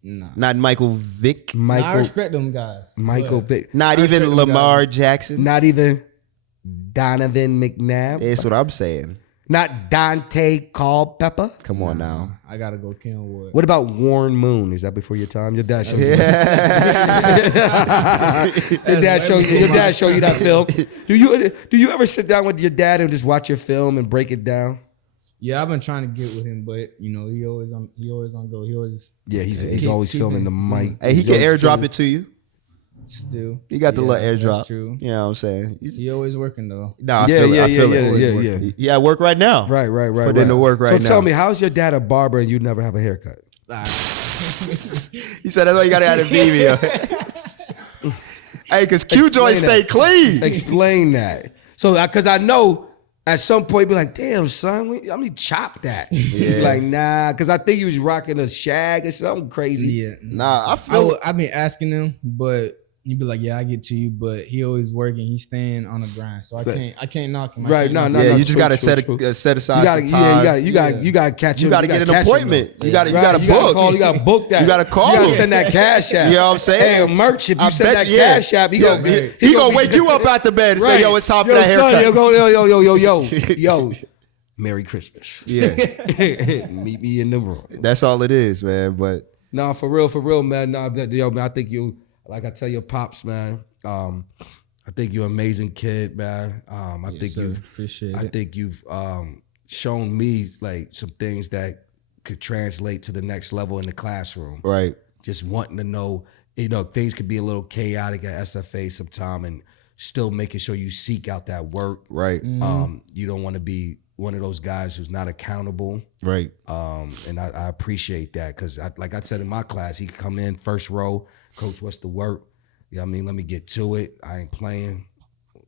Nah. Not Michael Vick. I respect them guys. Michael but Vick. Not I even respect them Lamar guys. Jackson. Not even Donovan McNabb. That's what I'm saying. Not Dante Culpepper. Come on now. I gotta go Cam Ward. What about Warren Moon? Is that before your time? Your dad showed you. Your dad showed you that film. Do you ever sit down with your dad and just watch your film and break it down? Yeah, I've been trying to get with him, but he always on go. He always He's always filming the mic. Hey, he can airdrop it to you. still. You got the little airdrop. That's true. You know what I'm saying? He always working though. Nah, I feel it. I feel it. Yeah. Yeah, work right now. Right. Put in the work right now. So tell me, how's your dad a barber and you never have a haircut? He said that's why you got to have a BB. Hey, because Q joints stay clean. Explain that. So, because I know at some point, be like, damn, son, let me chop that. Yeah. Like, nah, because I think he was rocking a shag or something crazy. Yeah. Nah, I feel I've been asking him, but he'd be like, "Yeah, I get to you," but he always working. He's staying on the grind, so I can't knock him. Right? No. you just got to true. set aside some time. You got to catch him. You got to get an appointment. You got to book. You got to book that. You got to call You got to him. send that cash app. You know what I'm saying? Hey, merch. If you I send bet that you, yeah. cash app, he Yo, gonna he gonna wake you up out the bed and say, "Yo, it's time for that son, haircut." yo. Merry Christmas. Yeah, Meet me in the room. that's all it is, man. But No, for real, man. No, man, I think you, like I tell your pops, man. I think you're an amazing kid, man. I think you've shown me like some things that could translate to the next level in the classroom. right, Just wanting to know, things could be a little chaotic at SFA sometime, and still making sure you seek out that work. right, You don't want to be one of those guys who's not accountable. right. And I appreciate that because, like I said in my class, he could come in first row, coach, what's the work? You know what I mean? Let me get to it. I ain't playing.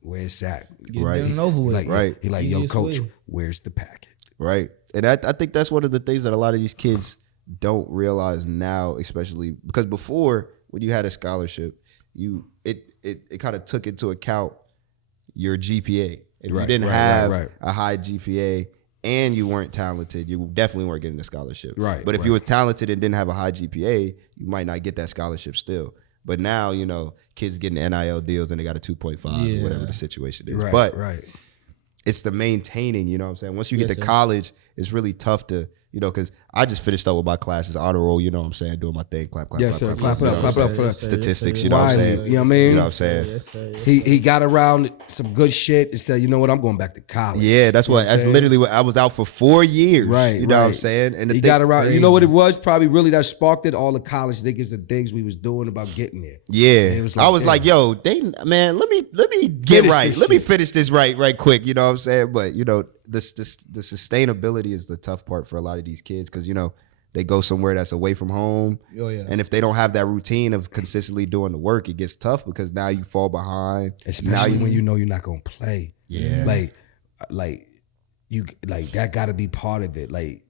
Where it's at? Get Right. done and over with. Right. He like, yo, Easiest coach, way. where's the packet? Right. And I think that's one of the things that a lot of these kids don't realize now, especially because before when you had a scholarship, it kind of took into account your GPA. If you didn't have a high GPA and you weren't talented, you definitely weren't getting a scholarship. Right. But if you were talented and didn't have a high GPA, you might not get that scholarship still. But now, kids getting NIL deals and they got a 2.5 or whatever the situation is. Right, but right. it's the maintaining, you know what I'm saying? Once you get to college, it's really tough to, because I just finished up with my classes, honor roll, you know what I'm saying, doing my thing, clap, Yes, sir. Clap it up for that. Statistics, you know what I'm Wylie, saying? you know what I mean? You know what I'm saying? Yes, sir. He got around some good shit and said, you know what, I'm going back to college. Yeah, that's literally what I was out for 4 years. Right. You know what I'm saying? And he got around. You know what it was? Probably really that sparked it. All the college niggas, the things we was doing about getting there. Yeah. It was I was damn. like, yo, let me get Finish right. this Let me shit. finish this right quick. You know what I'm saying? But you know, the sustainability is the tough part for a lot of these kids because you know they go somewhere that's away from home. Oh, yeah. And if they don't have that routine of consistently doing the work, it gets tough because now you fall behind. Especially when you know you're not gonna play. Yeah. Like you like that got to be part of it. Like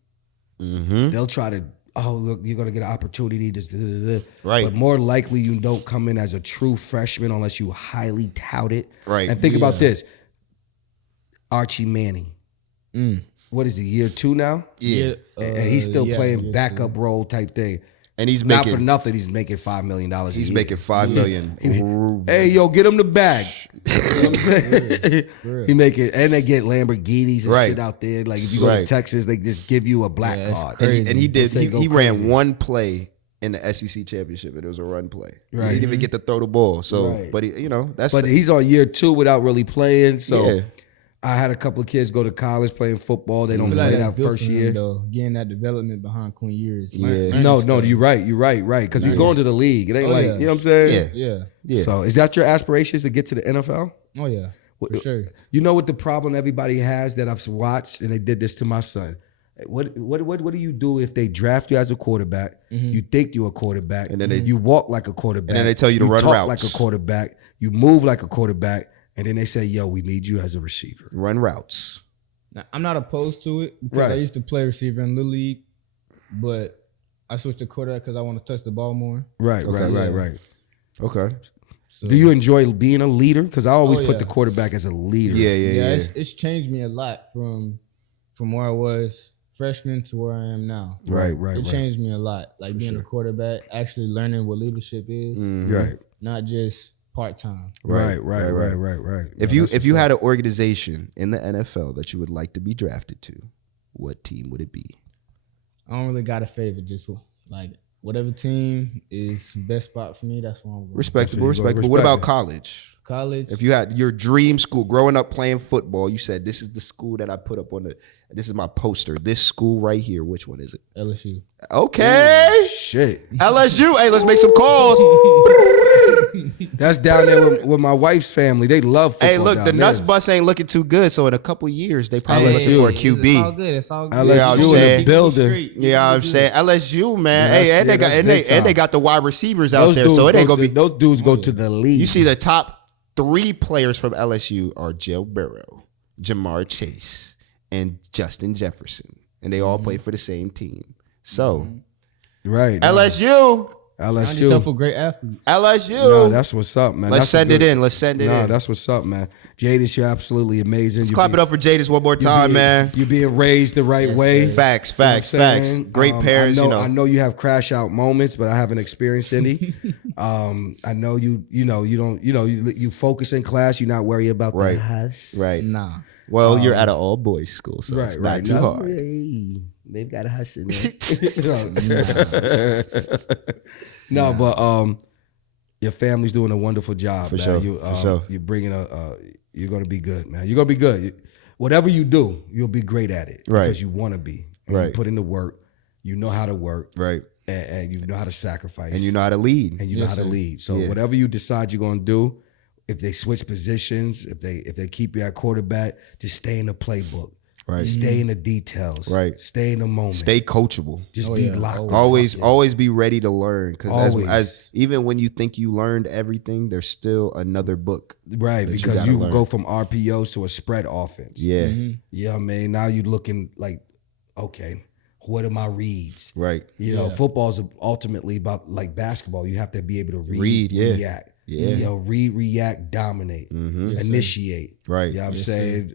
Mm-hmm. they'll try to. Oh, look, you're gonna get an opportunity. Right. But more likely, you don't come in as a true freshman unless you highly tout it. Right. And think about this: Archie Manning. What is he? Year 2 now? Yeah. And he's still playing year backup role type thing. And he's Not making for nothing. He's making $5 million. he's making $5 million. Hey, yo, get him the bag. You know what I'm saying? He making, and they get Lamborghinis and Right. shit out there. Like if you go to Texas, they just give you a black Yeah, it's card. crazy. And he did. Say go He ran crazy. one play in the SEC championship, and it was a run play. Right. He didn't even get to throw the ball. So, Right. but he, you know, that's But he's on year 2 without really playing. So Yeah. I had a couple of kids go to college playing football. They don't I feel play like that that's good first for him, year. though, getting that development behind Quinn years. Yeah. No, you're right. Because he's going to the league. It ain't Oh, like, yeah. you know what I'm saying? Yeah. Yeah. So is that your aspirations to get to the NFL? Oh yeah. For sure. You know what the problem everybody has that I've watched, and they did this to my son. What do you do if they draft you as a quarterback? You think you're a quarterback, And then you walk like a quarterback, and then they tell you to run talk routes. like a quarterback, you move like a quarterback, and then they say, "Yo, we need you as a receiver." run routes. Now, I'm not opposed to it because Right. I used to play receiver in Little League, but I switched to quarterback because I want to touch the ball more. Right. Okay. Do you enjoy being a leader? Because I always Oh, put yeah. the quarterback as a leader. Yeah. It's changed me a lot from where I was freshman to where I am now. Right. It changed me a lot. Like being a quarterback, actually learning what leadership is, Right. not just part time. Right. If you had an organization in the NFL that you would like to be drafted to, what team would it be? I don't really got a favorite. Just like whatever team is best spot for me, that's what I'm going. Respectable. That's what you go, What about respect it. college? College. If you had your dream school, growing up playing football, you said this is the school that I put up this is my poster. This school right here. Which one is it? LSU. Okay. Shit. LSU. Hey, let's make some calls. That's down there with my wife's family. They love football. Hey, look, down the there. nuts bus ain't looking too good. So in a couple years, they probably looking for a It's QB. all good. It's all good. LSU I'm in saying. the building. Yeah, I'm saying LSU, man. Yeah, Hey, that's- and they yeah, got that's and big they time. got the wide receivers out there, so it ain't gonna be. Those dudes go to the league. You see, the top 3 players from LSU are Joe Burrow, Jamar Chase, and Justin Jefferson, and they all play for the same team. So right? LSU, Find yourself LSU. a great athlete. LSU. No, that's what's up, man. Let's That's a send it good- in. Let's send it No, in. that's what's up, man. Jaydis, you're absolutely amazing. Let's clap it up for Jaydis one more time, man. You're being raised the right way. Facts, You know what facts, I'm facts. saying? Great parents, I know you have crash out moments, but I haven't experienced any. I know you focus in class. You're not worried about Right. the huss. Right. Nah. Well, you're at an all boys school, so it's not too No, hard. hey, they've got a hustle, man. No, but your family's doing a wonderful job. For man. sure, You, for sure. You're bringing you're gonna be good, man. You're gonna be good. Whatever you do, you'll be great at it. Right. Because you want to be. And Right. You put in the work. You know how to work. Right. And you know how to sacrifice. And you know how to lead. And you know how to lead. So Yeah. whatever you decide you're gonna do, if they switch positions, if they keep you at quarterback, just stay in the playbook. Right. Stay in the details. Right. Stay in the moment. Stay coachable. Just Oh, be yeah. locked. Always be ready to learn. Because Always. as even when you think you learned everything, there's still another book. Right, that because gotta you learn. go from RPOs to a spread offense. Yeah. Yeah, I mean, now you're looking like, okay, what are my reads? Right. You know, football's ultimately about like basketball. You have to be able to Read, yeah. react. Yeah. You know, react, dominate, initiate. Right. You know what I'm saying?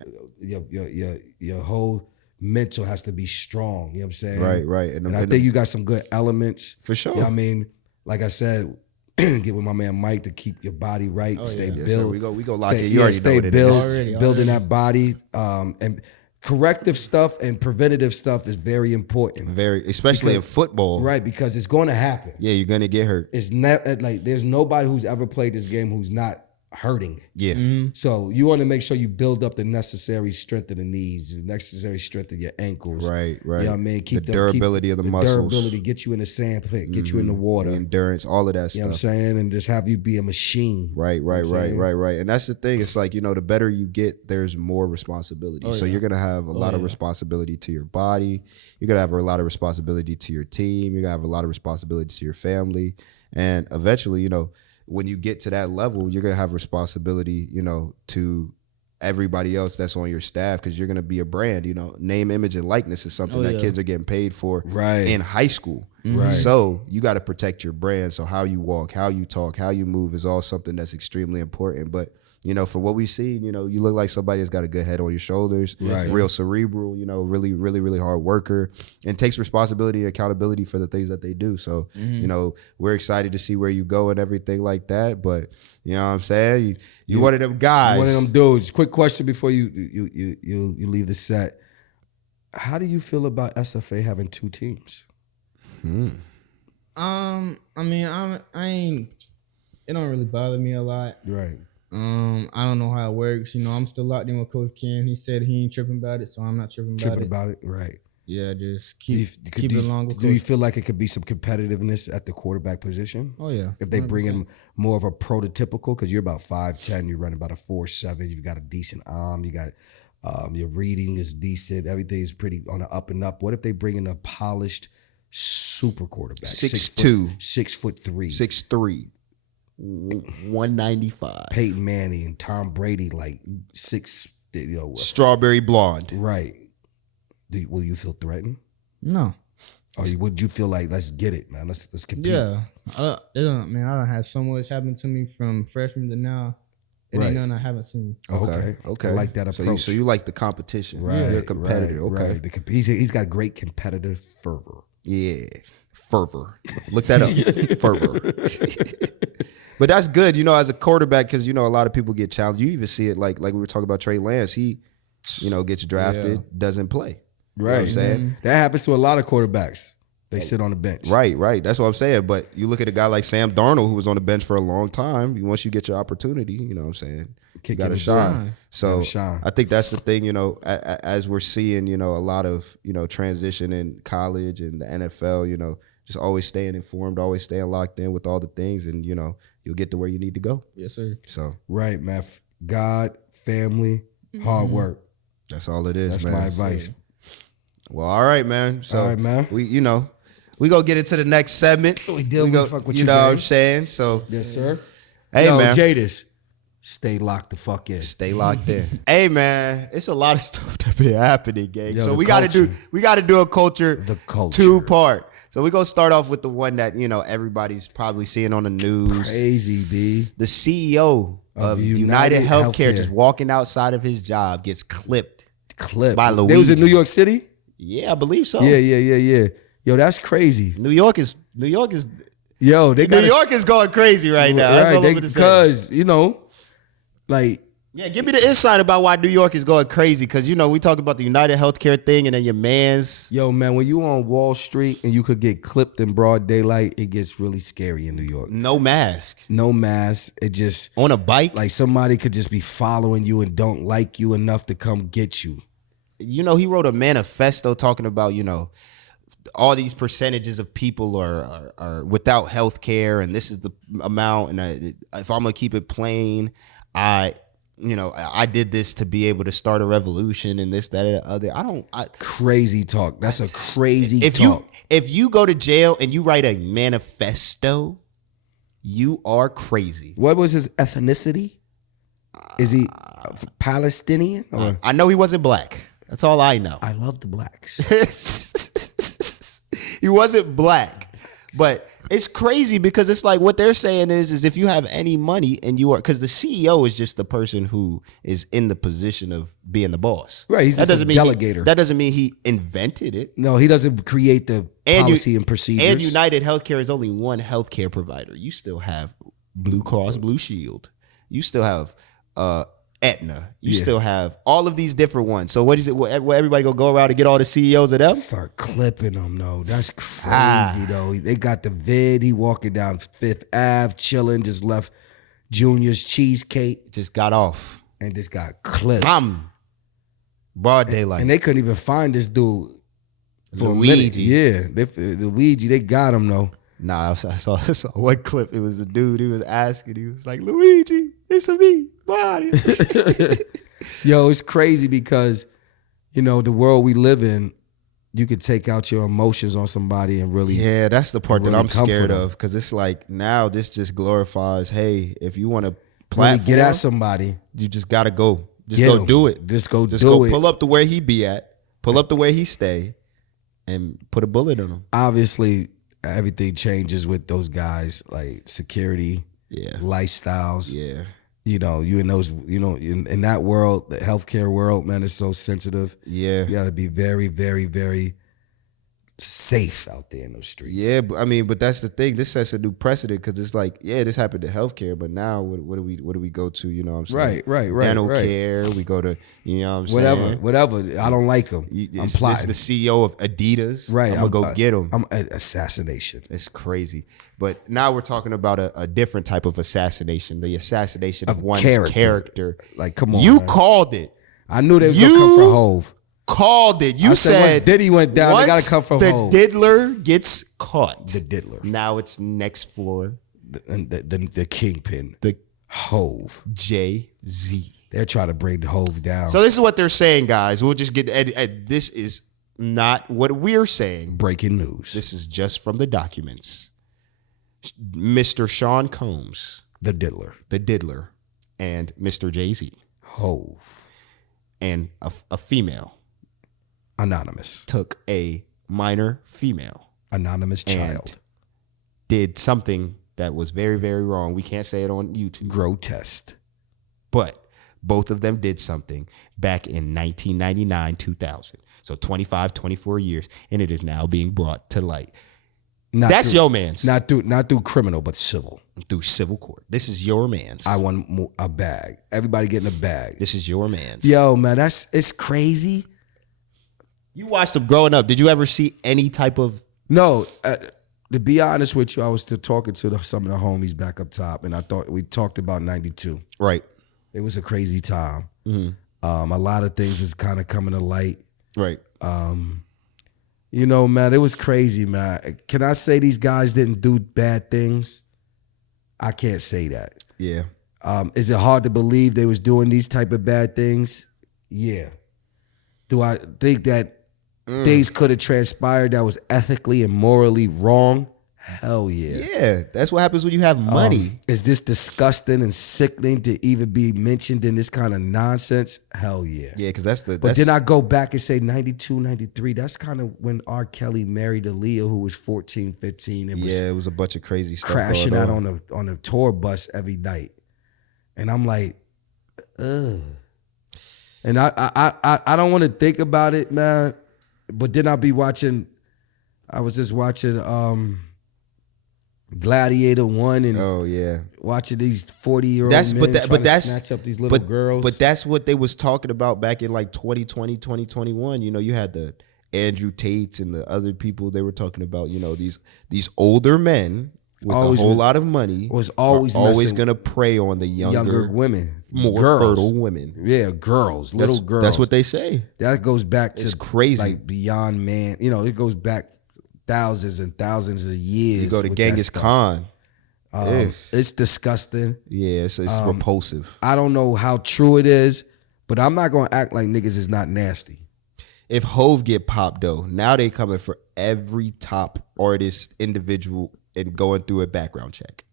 Your whole mental has to be strong. You know what I'm saying? Right. And I think you got some good elements. For sure. You know what I mean? Like I said, get with my man Mike to keep your body right, stay Yes, sir. build. We go lock Stay- it. You already know stay what it build, is. Already. building that body. And corrective stuff and preventative stuff is very important. Especially in football. Right, because it's going to happen. Yeah, you're going to get hurt. It's not like there's nobody who's ever played this game who's not hurting. Yeah. So you want to make sure you build up the necessary strength of the knees, the necessary strength of your ankles. Right. You know what I mean? Keep the durability of the muscles. Durability, get you in the sand pit, get you in the water. The endurance, all of that stuff. You know what I'm saying? And just have you be a machine. Right. And that's the thing. It's like, the better you get, there's more responsibility. So you're going to have a lot of responsibility to your body. You're going to have a lot of responsibility to your team. You're going to have a lot of responsibility to your family. And eventually, when you get to that level, you're going to have responsibility, to everybody else that's on your staff because you're going to be a brand, name, image, and likeness is something that kids are getting paid for in high school. Right. So you got to protect your brand. So how you walk, how you talk, how you move is all something that's extremely important. But, for what we see, you look like somebody that's got a good head on your shoulders, real cerebral, really, really, really hard worker, and takes responsibility and accountability for the things that they do. So, we're excited to see where you go and everything like that. But, you know what I'm saying? You one of them guys. One of them dudes. Quick question before you leave the set. How do you feel about SFA having 2 teams? I ain't. It don't really bother me a lot. Right. I don't know how it works. I'm still locked in with Coach Ken. He said he ain't tripping about it, so I'm not tripping about it. Right. Yeah, just keep it along with Coach. Do you feel like it could be some competitiveness at the quarterback position? Oh, yeah. If they bring in more of a prototypical, because you're about 5'10", you run about a 4.7, you've got a decent arm, you got your reading is decent, everything is pretty on the up and up. What if they bring in a polished super quarterback? 6'2", 6'3", 6'3", 195. Peyton Manning and Tom Brady, like 6. Strawberry blonde. Right. Will you feel threatened? No. Or would you feel like, let's get it, man? Let's compete. Yeah. I don't have so much happen to me from freshman to now. It ain't nothing I haven't seen. Okay. I like that approach. So you like the competition. Right. You're a competitor. Okay. Right. He's got great competitive fervor. Yeah. Fervor. Look that up. Fervor. But that's good, as a quarterback, because, a lot of people get challenged. You even see it like we were talking about Trey Lance. He, gets drafted, doesn't play. Right. You know what I'm saying? That happens to a lot of quarterbacks. They sit on the bench. Right. That's what I'm saying. But you look at a guy like Sam Darnold, who was on the bench for a long time. Once you get your opportunity, you know what I'm saying? You got to shine. So I think that's the thing, as we're seeing, a lot of, transition in college and the NFL, just always staying informed, always staying locked in with all the things, and, you'll get to where you need to go. Yes, sir. So right, man. God, family, hard work. That's all it is, man. That's my advice. Well, all right, man. So all right, man. We gonna get into the next segment. We go, fuck with you know what I'm saying? So yes, sir. Hey, man. Jaydis, stay locked the fuck in. Stay locked in. Hey, man, it's a lot of stuff that been happening, gang. So we gotta do a culture 2-part. So we're going to start off with the one that, everybody's probably seeing on the news. Crazy, B. The CEO of United Healthcare just walking outside of his job gets clipped by Luigi. They was in New York City? Yeah, I believe so. Yeah. Yo, that's crazy. New York is New York is going crazy right now. That's all I'm gonna say. Because, yeah, give me the insight about why New York is going crazy. Because, we talk about the United Healthcare thing and then your man's. Yo, man, when you on Wall Street and you could get clipped in broad daylight, it gets really scary in New York. No mask. It just. On a bike? Like somebody could just be following you and don't like you enough to come get you. He wrote a manifesto talking about, all these percentages of people are without health care, and this is the amount. And if I'm going to keep it plain, I did this to be able to start a revolution and this, that, and the other. Crazy talk. That's a crazy talk. If you go to jail and you write a manifesto, you are crazy. What was his ethnicity? Is he Palestinian? I know he wasn't black. That's all I know. I love the blacks. He wasn't black. But it's crazy because it's like what they're saying is if you have any money and you are, because the CEO is just the person who is in the position of being the boss. Right, he's just a delegator. That doesn't mean he invented it. No, he doesn't create the policy and procedures. And United Healthcare is only one healthcare provider. You still have Blue Cross Blue Shield. You still have Aetna. You still have all of these different ones. So what is it? Where everybody go around and get all the CEOs of them? Start clipping them though. That's crazy though. They got the vid. He walking down Fifth Ave, chilling. Just left Junior's Cheesecake. Just got off and just got clipped. Broad daylight. And they couldn't even find this dude. Luigi. Yeah, Luigi. They got him though. Nah, I saw one clip. It was a dude. He was asking. He was like, "Luigi, it's a me." Yo, it's crazy because, you know, the world we live in, you could take out your emotions on somebody and really. Yeah, that's the part that I'm scared of, because it's like now this just glorifies. Hey, if you want to really get at somebody, you just gotta go. Just go do it. Just go do it. Pull up to where he be at. Pull up to where he stay, and put a bullet in him. Obviously, everything changes with those guys, like security, lifestyles. Yeah. You know, you in those, you know, in that world, the healthcare world, man, is so sensitive. Yeah. You gotta be very, very, very safe out there in those streets. Yeah, but I mean, but that's the thing. This sets a new precedent, because it's like, yeah, this happened to healthcare, but now what do we go to? You know what I'm saying? Right. Dental care. We go to, you know what I'm saying? Whatever. I don't like them. It's the CEO of Adidas. Right. I'm gonna go get him. I'm assassination. It's crazy. But now we're talking about a different type of assassination. The assassination of one's character. Like, come on. You man. called it. I knew they was gonna come for Hove. Called it. You said once Diddy went down, they gotta come from the Hove. diddler gets caught. The diddler. Now it's next for the kingpin. The Hove. Jay-Z. They're trying to bring the Hove down. So this is what they're saying, guys. We'll just get. This is not what we're saying. Breaking news. This is just from the documents. Mr. Sean Combs, the diddler, and Mr. Jay-Z, Hove, and a female, anonymous, took a minor female, anonymous child, did something that was very, very wrong. We can't say it on YouTube. Grotesque. But both of them did something back in 1999, 2000. So 25, 24 years, and it is now being brought to light. That's your man's. Not through criminal, but civil. Through civil court. This is your man's. I want a bag. Everybody getting a bag. This is your man's. Yo, man, it's crazy. You watched them growing up. Did you ever see any type of... No. To be honest with you, I was still talking to some of the homies back up top, and I thought we talked about 92. Right. It was a crazy time. Mm-hmm. A lot of things was kind of coming to light. Right. You know, man, it was crazy, man. Can I say these guys didn't do bad things? I can't say that. Yeah. Is it hard to believe they was doing these type of bad things? Yeah. Do I think that things could have transpired that was ethically and morally wrong? Hell yeah. Yeah, that's what happens when you have money. Is this disgusting and sickening to even be mentioned in this kind of nonsense? Hell yeah. Yeah, because that's the... But then I go back and say 92, 93, that's kind of when R. Kelly married Aaliyah, who was 14, 15. It was a bunch of crazy stuff crashing out on a tour bus every night. And I'm like, ugh. And I don't want to think about it, man. But then I'll be watching, I was just watching Gladiator 1 and watching these 40-year-old men trying to snatch up these little girls. But that's what they was talking about back in like 2020, 2021. You know, you had the Andrew Tates and the other people they were talking about, you know, these older men with a whole lot of money was always going to prey on the younger women. More girls. fertile women. Yeah, girls, little girls. That's what they say. That goes back to it's crazy. Like beyond man. You know, it goes back thousands and thousands of years. You go to Genghis Khan. It's disgusting. Yeah, it's repulsive. I don't know how true it is, but I'm not going to act like niggas is not nasty. If Hove get popped, though, now they coming for every top artist, individual, and going through a background check.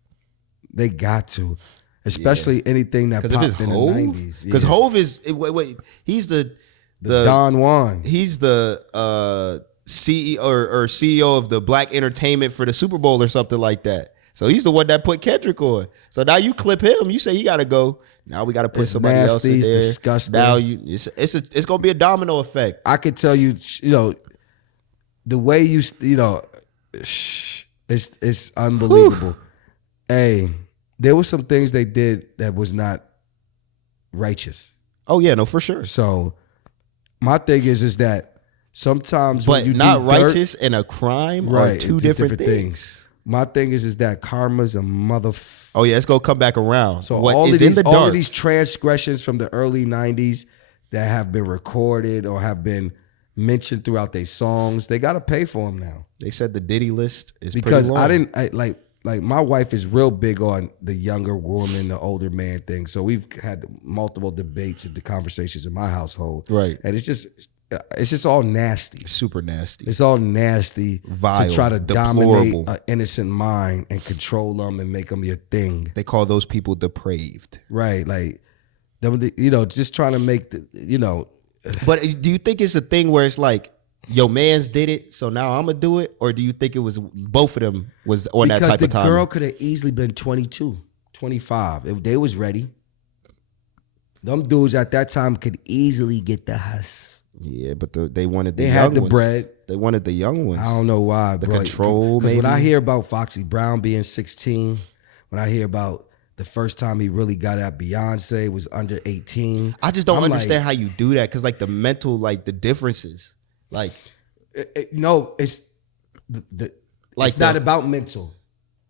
They got to. Especially anything that popped in the 90s. Because Hove is, he's the Don Juan. He's the CEO or CEO of the Black Entertainment for the Super Bowl or something like that. So he's the one that put Kendrick on. So now you clip him. You say he got to go. Now we got to put somebody else in there. It's disgusting. Now it's gonna be a domino effect. I could tell you, you know, the way you know, it's unbelievable. Hey, there were some things they did that was not righteous. Oh yeah, no, for sure. So my thing is that sometimes But when you not do dirt, righteous and a crime are two it's different things. My thing is that karma's a Oh yeah, it's gonna come back around. So what all is of these, in the dark? all of these transgressions from the early 90s that have been recorded or have been mentioned throughout their songs, they got to pay for them now. They said the Diddy list is because pretty long. Like my wife is real big on the younger woman, the older man thing. So we've had multiple debates and the conversations in my household. Right. And it's just all nasty. Super nasty. It's all nasty. Vile, to try to deplorable. dominate an innocent mind and control them and make them your thing. They call those people depraved. Right. Like, just trying to make But do you think it's a thing where it's like, yo, mans did it, so now I'm gonna do it? Or do you think it was both of them was on that type of time? Because the girl could have easily been 22, 25 if they was ready. Them dudes at that time could easily get the hus. Yeah, but they wanted the They young had the ones. bread. They wanted the young ones. I don't know why. The control, Because when maybe? I hear about Foxy Brown being 16, when I hear about the first time he really got at Beyonce was under 18. I just don't understand how you do that, because like the mental, like the differences. Like no, it's it's not about mental.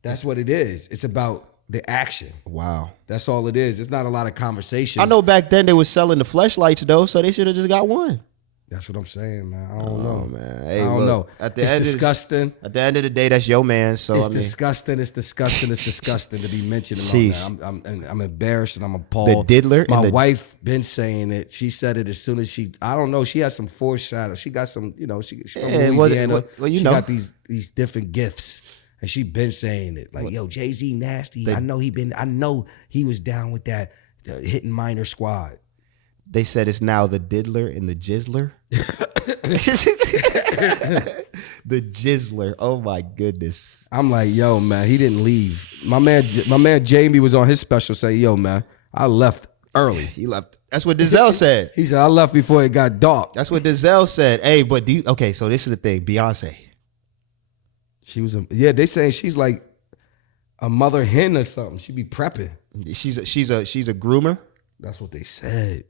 That's what it is. It's about the action. Wow. That's all it is. It's not a lot of conversations. I know back then they was selling the fleshlights though, so they should have just got one. That's what I'm saying, man. I don't know, man. Hey, I don't know. It's disgusting. At the end of the day, that's your man. So It's disgusting. It's disgusting. It's disgusting to be mentioned about that. I'm embarrassed and I'm appalled. The diddler. My wife been saying it. She said it as soon as I don't know. She has some foreshadow. She got some. She's from Louisiana. She got these different gifts, and she been saying it. Like, yo, Jay-Z nasty. I know he was down with that hitting minor squad. They said it's now the diddler and the jizzler. The jizzler. Oh my goodness. I'm like, yo, man, he didn't leave. My man Jamie was on his special saying, yo, man, I left early. He left. That's what Denzel said. He said, I left before it got dark. That's what Denzel said. Hey, but okay, so this is the thing. Beyonce. She was they saying she's like a mother hen or something. She be prepping. She's a groomer. That's what they said.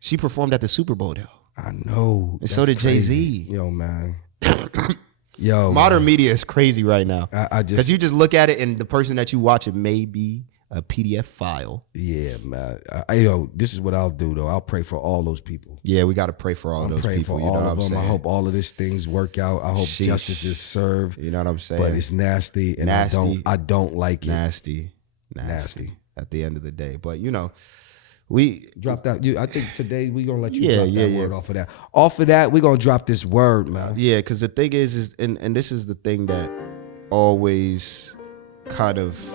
She performed at the Super Bowl though. I know. And so did Jay-Z. Yo, man. Yo, modern media is crazy right now. I just, because you just look at it and the person that you watch it may be a PDF file. Yeah, man. Yo, this is what I'll do though. I'll pray for all those people. Yeah, we got to pray for all those people. For all of them. I hope all of these things work out. I hope justice is served. You know what I'm saying? But it's nasty, and I don't like it. Nasty. At the end of the day, but we dropped out. I think today we're gonna let you drop that word off of that. Off of that, we're gonna drop this word, man. Yeah, because the thing is and this is the thing that always kind of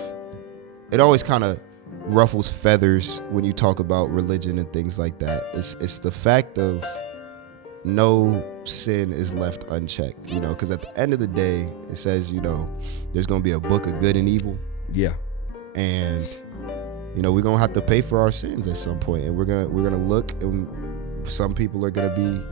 ruffles feathers when you talk about religion and things like that. It's the fact of no sin is left unchecked. Because at the end of the day, it says there's gonna be a book of good and evil. Yeah, and we're gonna have to pay for our sins at some point, and we're gonna look, and some people are gonna be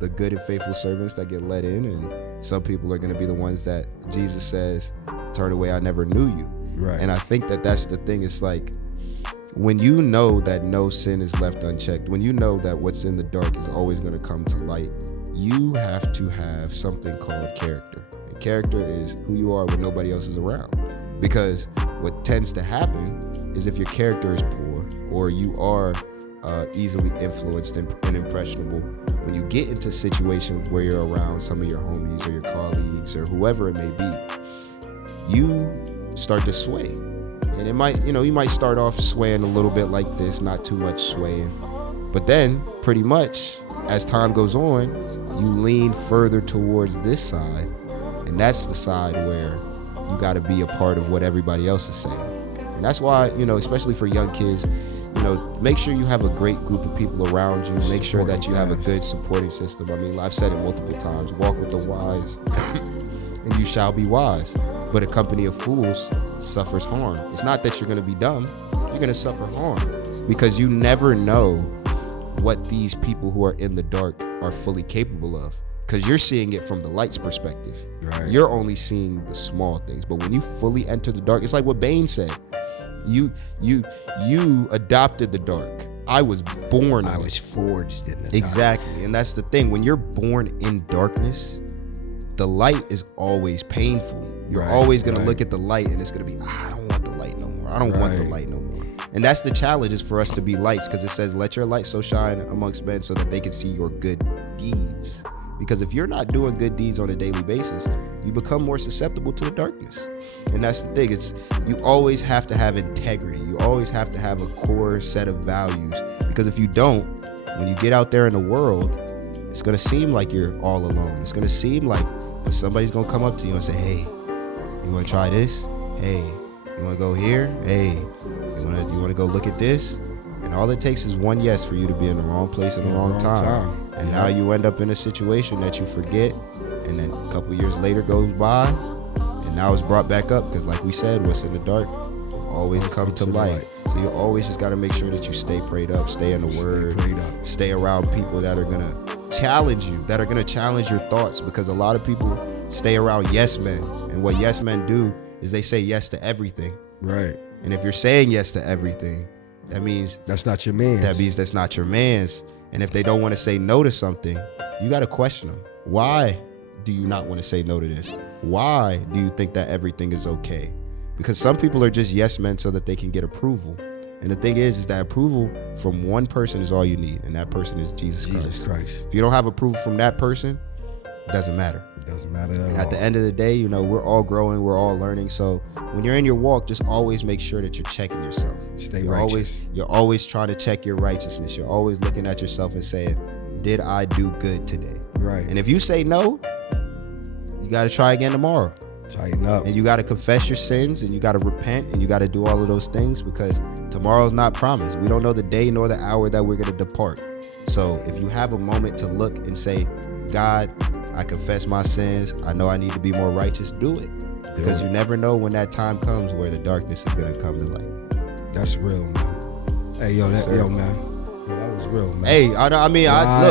the good and faithful servants that get let in, and some people are gonna be the ones that Jesus says, "Turn away, I never knew you." Right. And I think that's the thing. It's like when you know that no sin is left unchecked, when you know that what's in the dark is always gonna come to light, you have to have something called character. And character is who you are when nobody else is around. Because what tends to happen is if your character is poor or you are easily influenced and impressionable, when you get into situations where you're around some of your homies or your colleagues or whoever it may be, you start to sway. And it might, you might start off swaying a little bit like this, not too much swaying. But then pretty much as time goes on, you lean further towards this side. And that's the side where you got to be a part of what everybody else is saying. And that's why, especially for young kids, make sure you have a great group of people around you. Make sure that you have a good supporting system. I mean, I've said it multiple times, walk with the wise and you shall be wise. But a company of fools suffers harm. It's not that you're going to be dumb. You're going to suffer harm because you never know what these people who are in the dark are fully capable of. because you're seeing it from the light's perspective. Right. You're only seeing the small things. But when you fully enter the dark, it's like what Bane said. You adopted the dark. I was born in I was forged in the Exactly. And that's the thing. When you're born in darkness, the light is always painful. You're always going to look at the light and it's going to be, I don't want the light no more. I don't want the light no more. And that's the challenge, is for us to be lights, because it says, let your light so shine amongst men so that they can see your good deeds. Because if you're not doing good deeds on a daily basis, you become more susceptible to the darkness. And that's the thing. It's, you always have to have integrity. You always have to have a core set of values. Because if you don't, when you get out there in the world, it's going to seem like you're all alone. It's going to seem like somebody's going to come up to you and say, hey, you want to try this? Hey, you want to go here? Hey, you want to go look at this? And all it takes is one yes for you to be in the wrong place at the wrong time. And now you end up in a situation that you forget, and then a couple years later goes by, and now it's brought back up, because like we said, what's in the dark will always come to light. So you always just got to make sure that you stay prayed up, stay in the word, stay around people that are going to challenge you, that are going to challenge your thoughts, because a lot of people stay around yes men. And what yes men do is they say yes to everything. Right. And if you're saying yes to everything, that means that's not your man's. That means that's not your man's. And if they don't want to say no to something, you got to question them. Why do you not want to say no to this? Why do you think that everything is okay? Because some people are just yes men so that they can get approval. And the thing is that approval from one person is all you need, and that person is Jesus Christ. If you don't have approval from that person, it doesn't matter. It doesn't matter at all. At the end of the day, we're all growing, we're all learning. So when you're in your walk, just always make sure that you're checking yourself. Stay righteous. You're always trying to check your righteousness. You're always looking at yourself and saying, did I do good today? Right. And if you say no, you got to try again tomorrow. Tighten up. And you got to confess your sins, and you got to repent, and you got to do all of those things, because tomorrow's not promised. We don't know the day nor the hour that we're going to depart. So if you have a moment to look and say, God, I confess my sins, I know I need to be more righteous, do it. Because you never know when that time comes where the darkness is going to come to light. That's real, man. Hey, yo, man. That was real, man. Hey,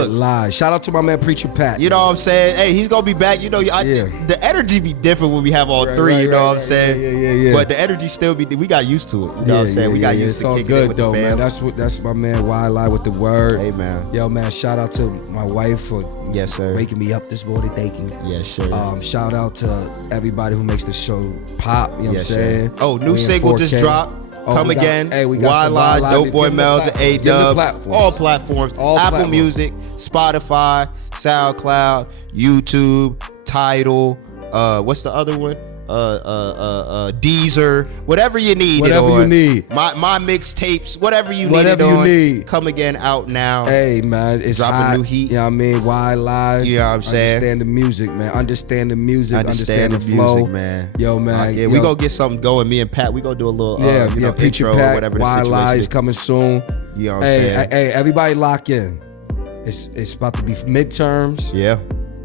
look. Shout out to my man Preacher Pat. You know what I'm saying? Hey, he's gonna be back. The energy be different when we have all three. You know what I'm saying? Yeah. But the energy still be. We got used to it. You know what I'm saying? We got used to kicking it with the fam. Man. That's my man Wylie with the word. Hey, man. Yo, man. Shout out to my wife for waking me up this morning. Thank you. Yes, sir. Shout out to everybody who makes the show pop. You know what I'm saying? Oh, new single just dropped. Come again, Wylie, Dope Boy Mel's, and A-Dub, all platforms, Apple Music, Spotify, SoundCloud, YouTube, Tidal, what's the other one? Deezer, whatever you need. Whatever you need. My mixtapes, whatever you need. Come again, out now. Hey, man, it's dropping hot. New heat. You know what I mean? Wylie. You know what I'm saying? Understand the music, man. Understand the music. Understand the flow, music, man. Yo, man. We gonna get something going. Me and Pat, we gonna do a little Preacher intro Pat, or whatever the situation Wylie is. is coming soon. You know what I'm saying? Hey, everybody lock in. It's about to be midterms. Yeah.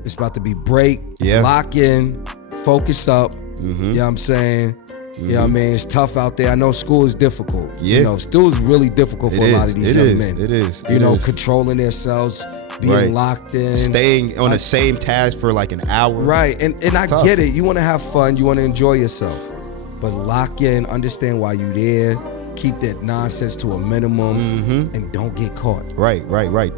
It's about to be break. Yeah. Lock in. Focus up. Mm-hmm. You know what I'm saying? Mm-hmm. You know what I mean? It's tough out there. I know school is difficult. Yeah. School is really difficult for a lot of these young men. It is. Controlling themselves, being locked in. Staying on the same task for like an hour. Right. And I tough. get it. You want to have fun. You want to enjoy yourself. But lock in. Understand why you're there. Keep that nonsense to a minimum, and don't get caught. Right.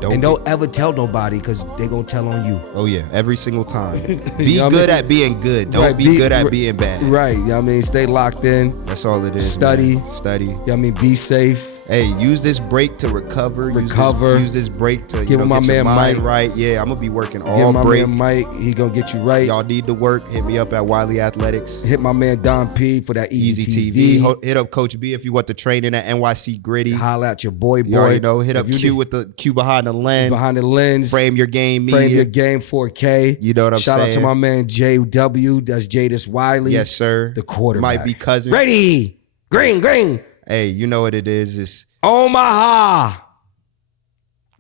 Don't ever tell nobody, because they gonna tell on you. Oh yeah, every single time. Be good at being good. Don't be good at being bad. Right. You know what I mean? Stay locked in. That's all it is. Study. Man. Study. You know what I mean? Be safe. Hey, use this break to recover. Use this break to get my your mind right. Yeah, I'm gonna be working all Give my break. man Mike. He gonna get you right. Y'all need to work. Hit me up at Wylie Athletics. Hit my man Don P for that Easy TV. Hit up Coach B if you want the training at NYC Gritty. Holla at your boy. You already know. Hit up Q with the Q behind the lens. Behind the lens. Frame your game media. Frame your game 4K. You know what I'm saying? Shout out to my man JW. That's Jaydis Wiley. Yes, sir. The quarterback. Might be cousin. Ready. Green. Hey, you know what it is. It's Omaha.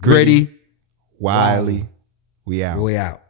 Gritty. Wylie. We out.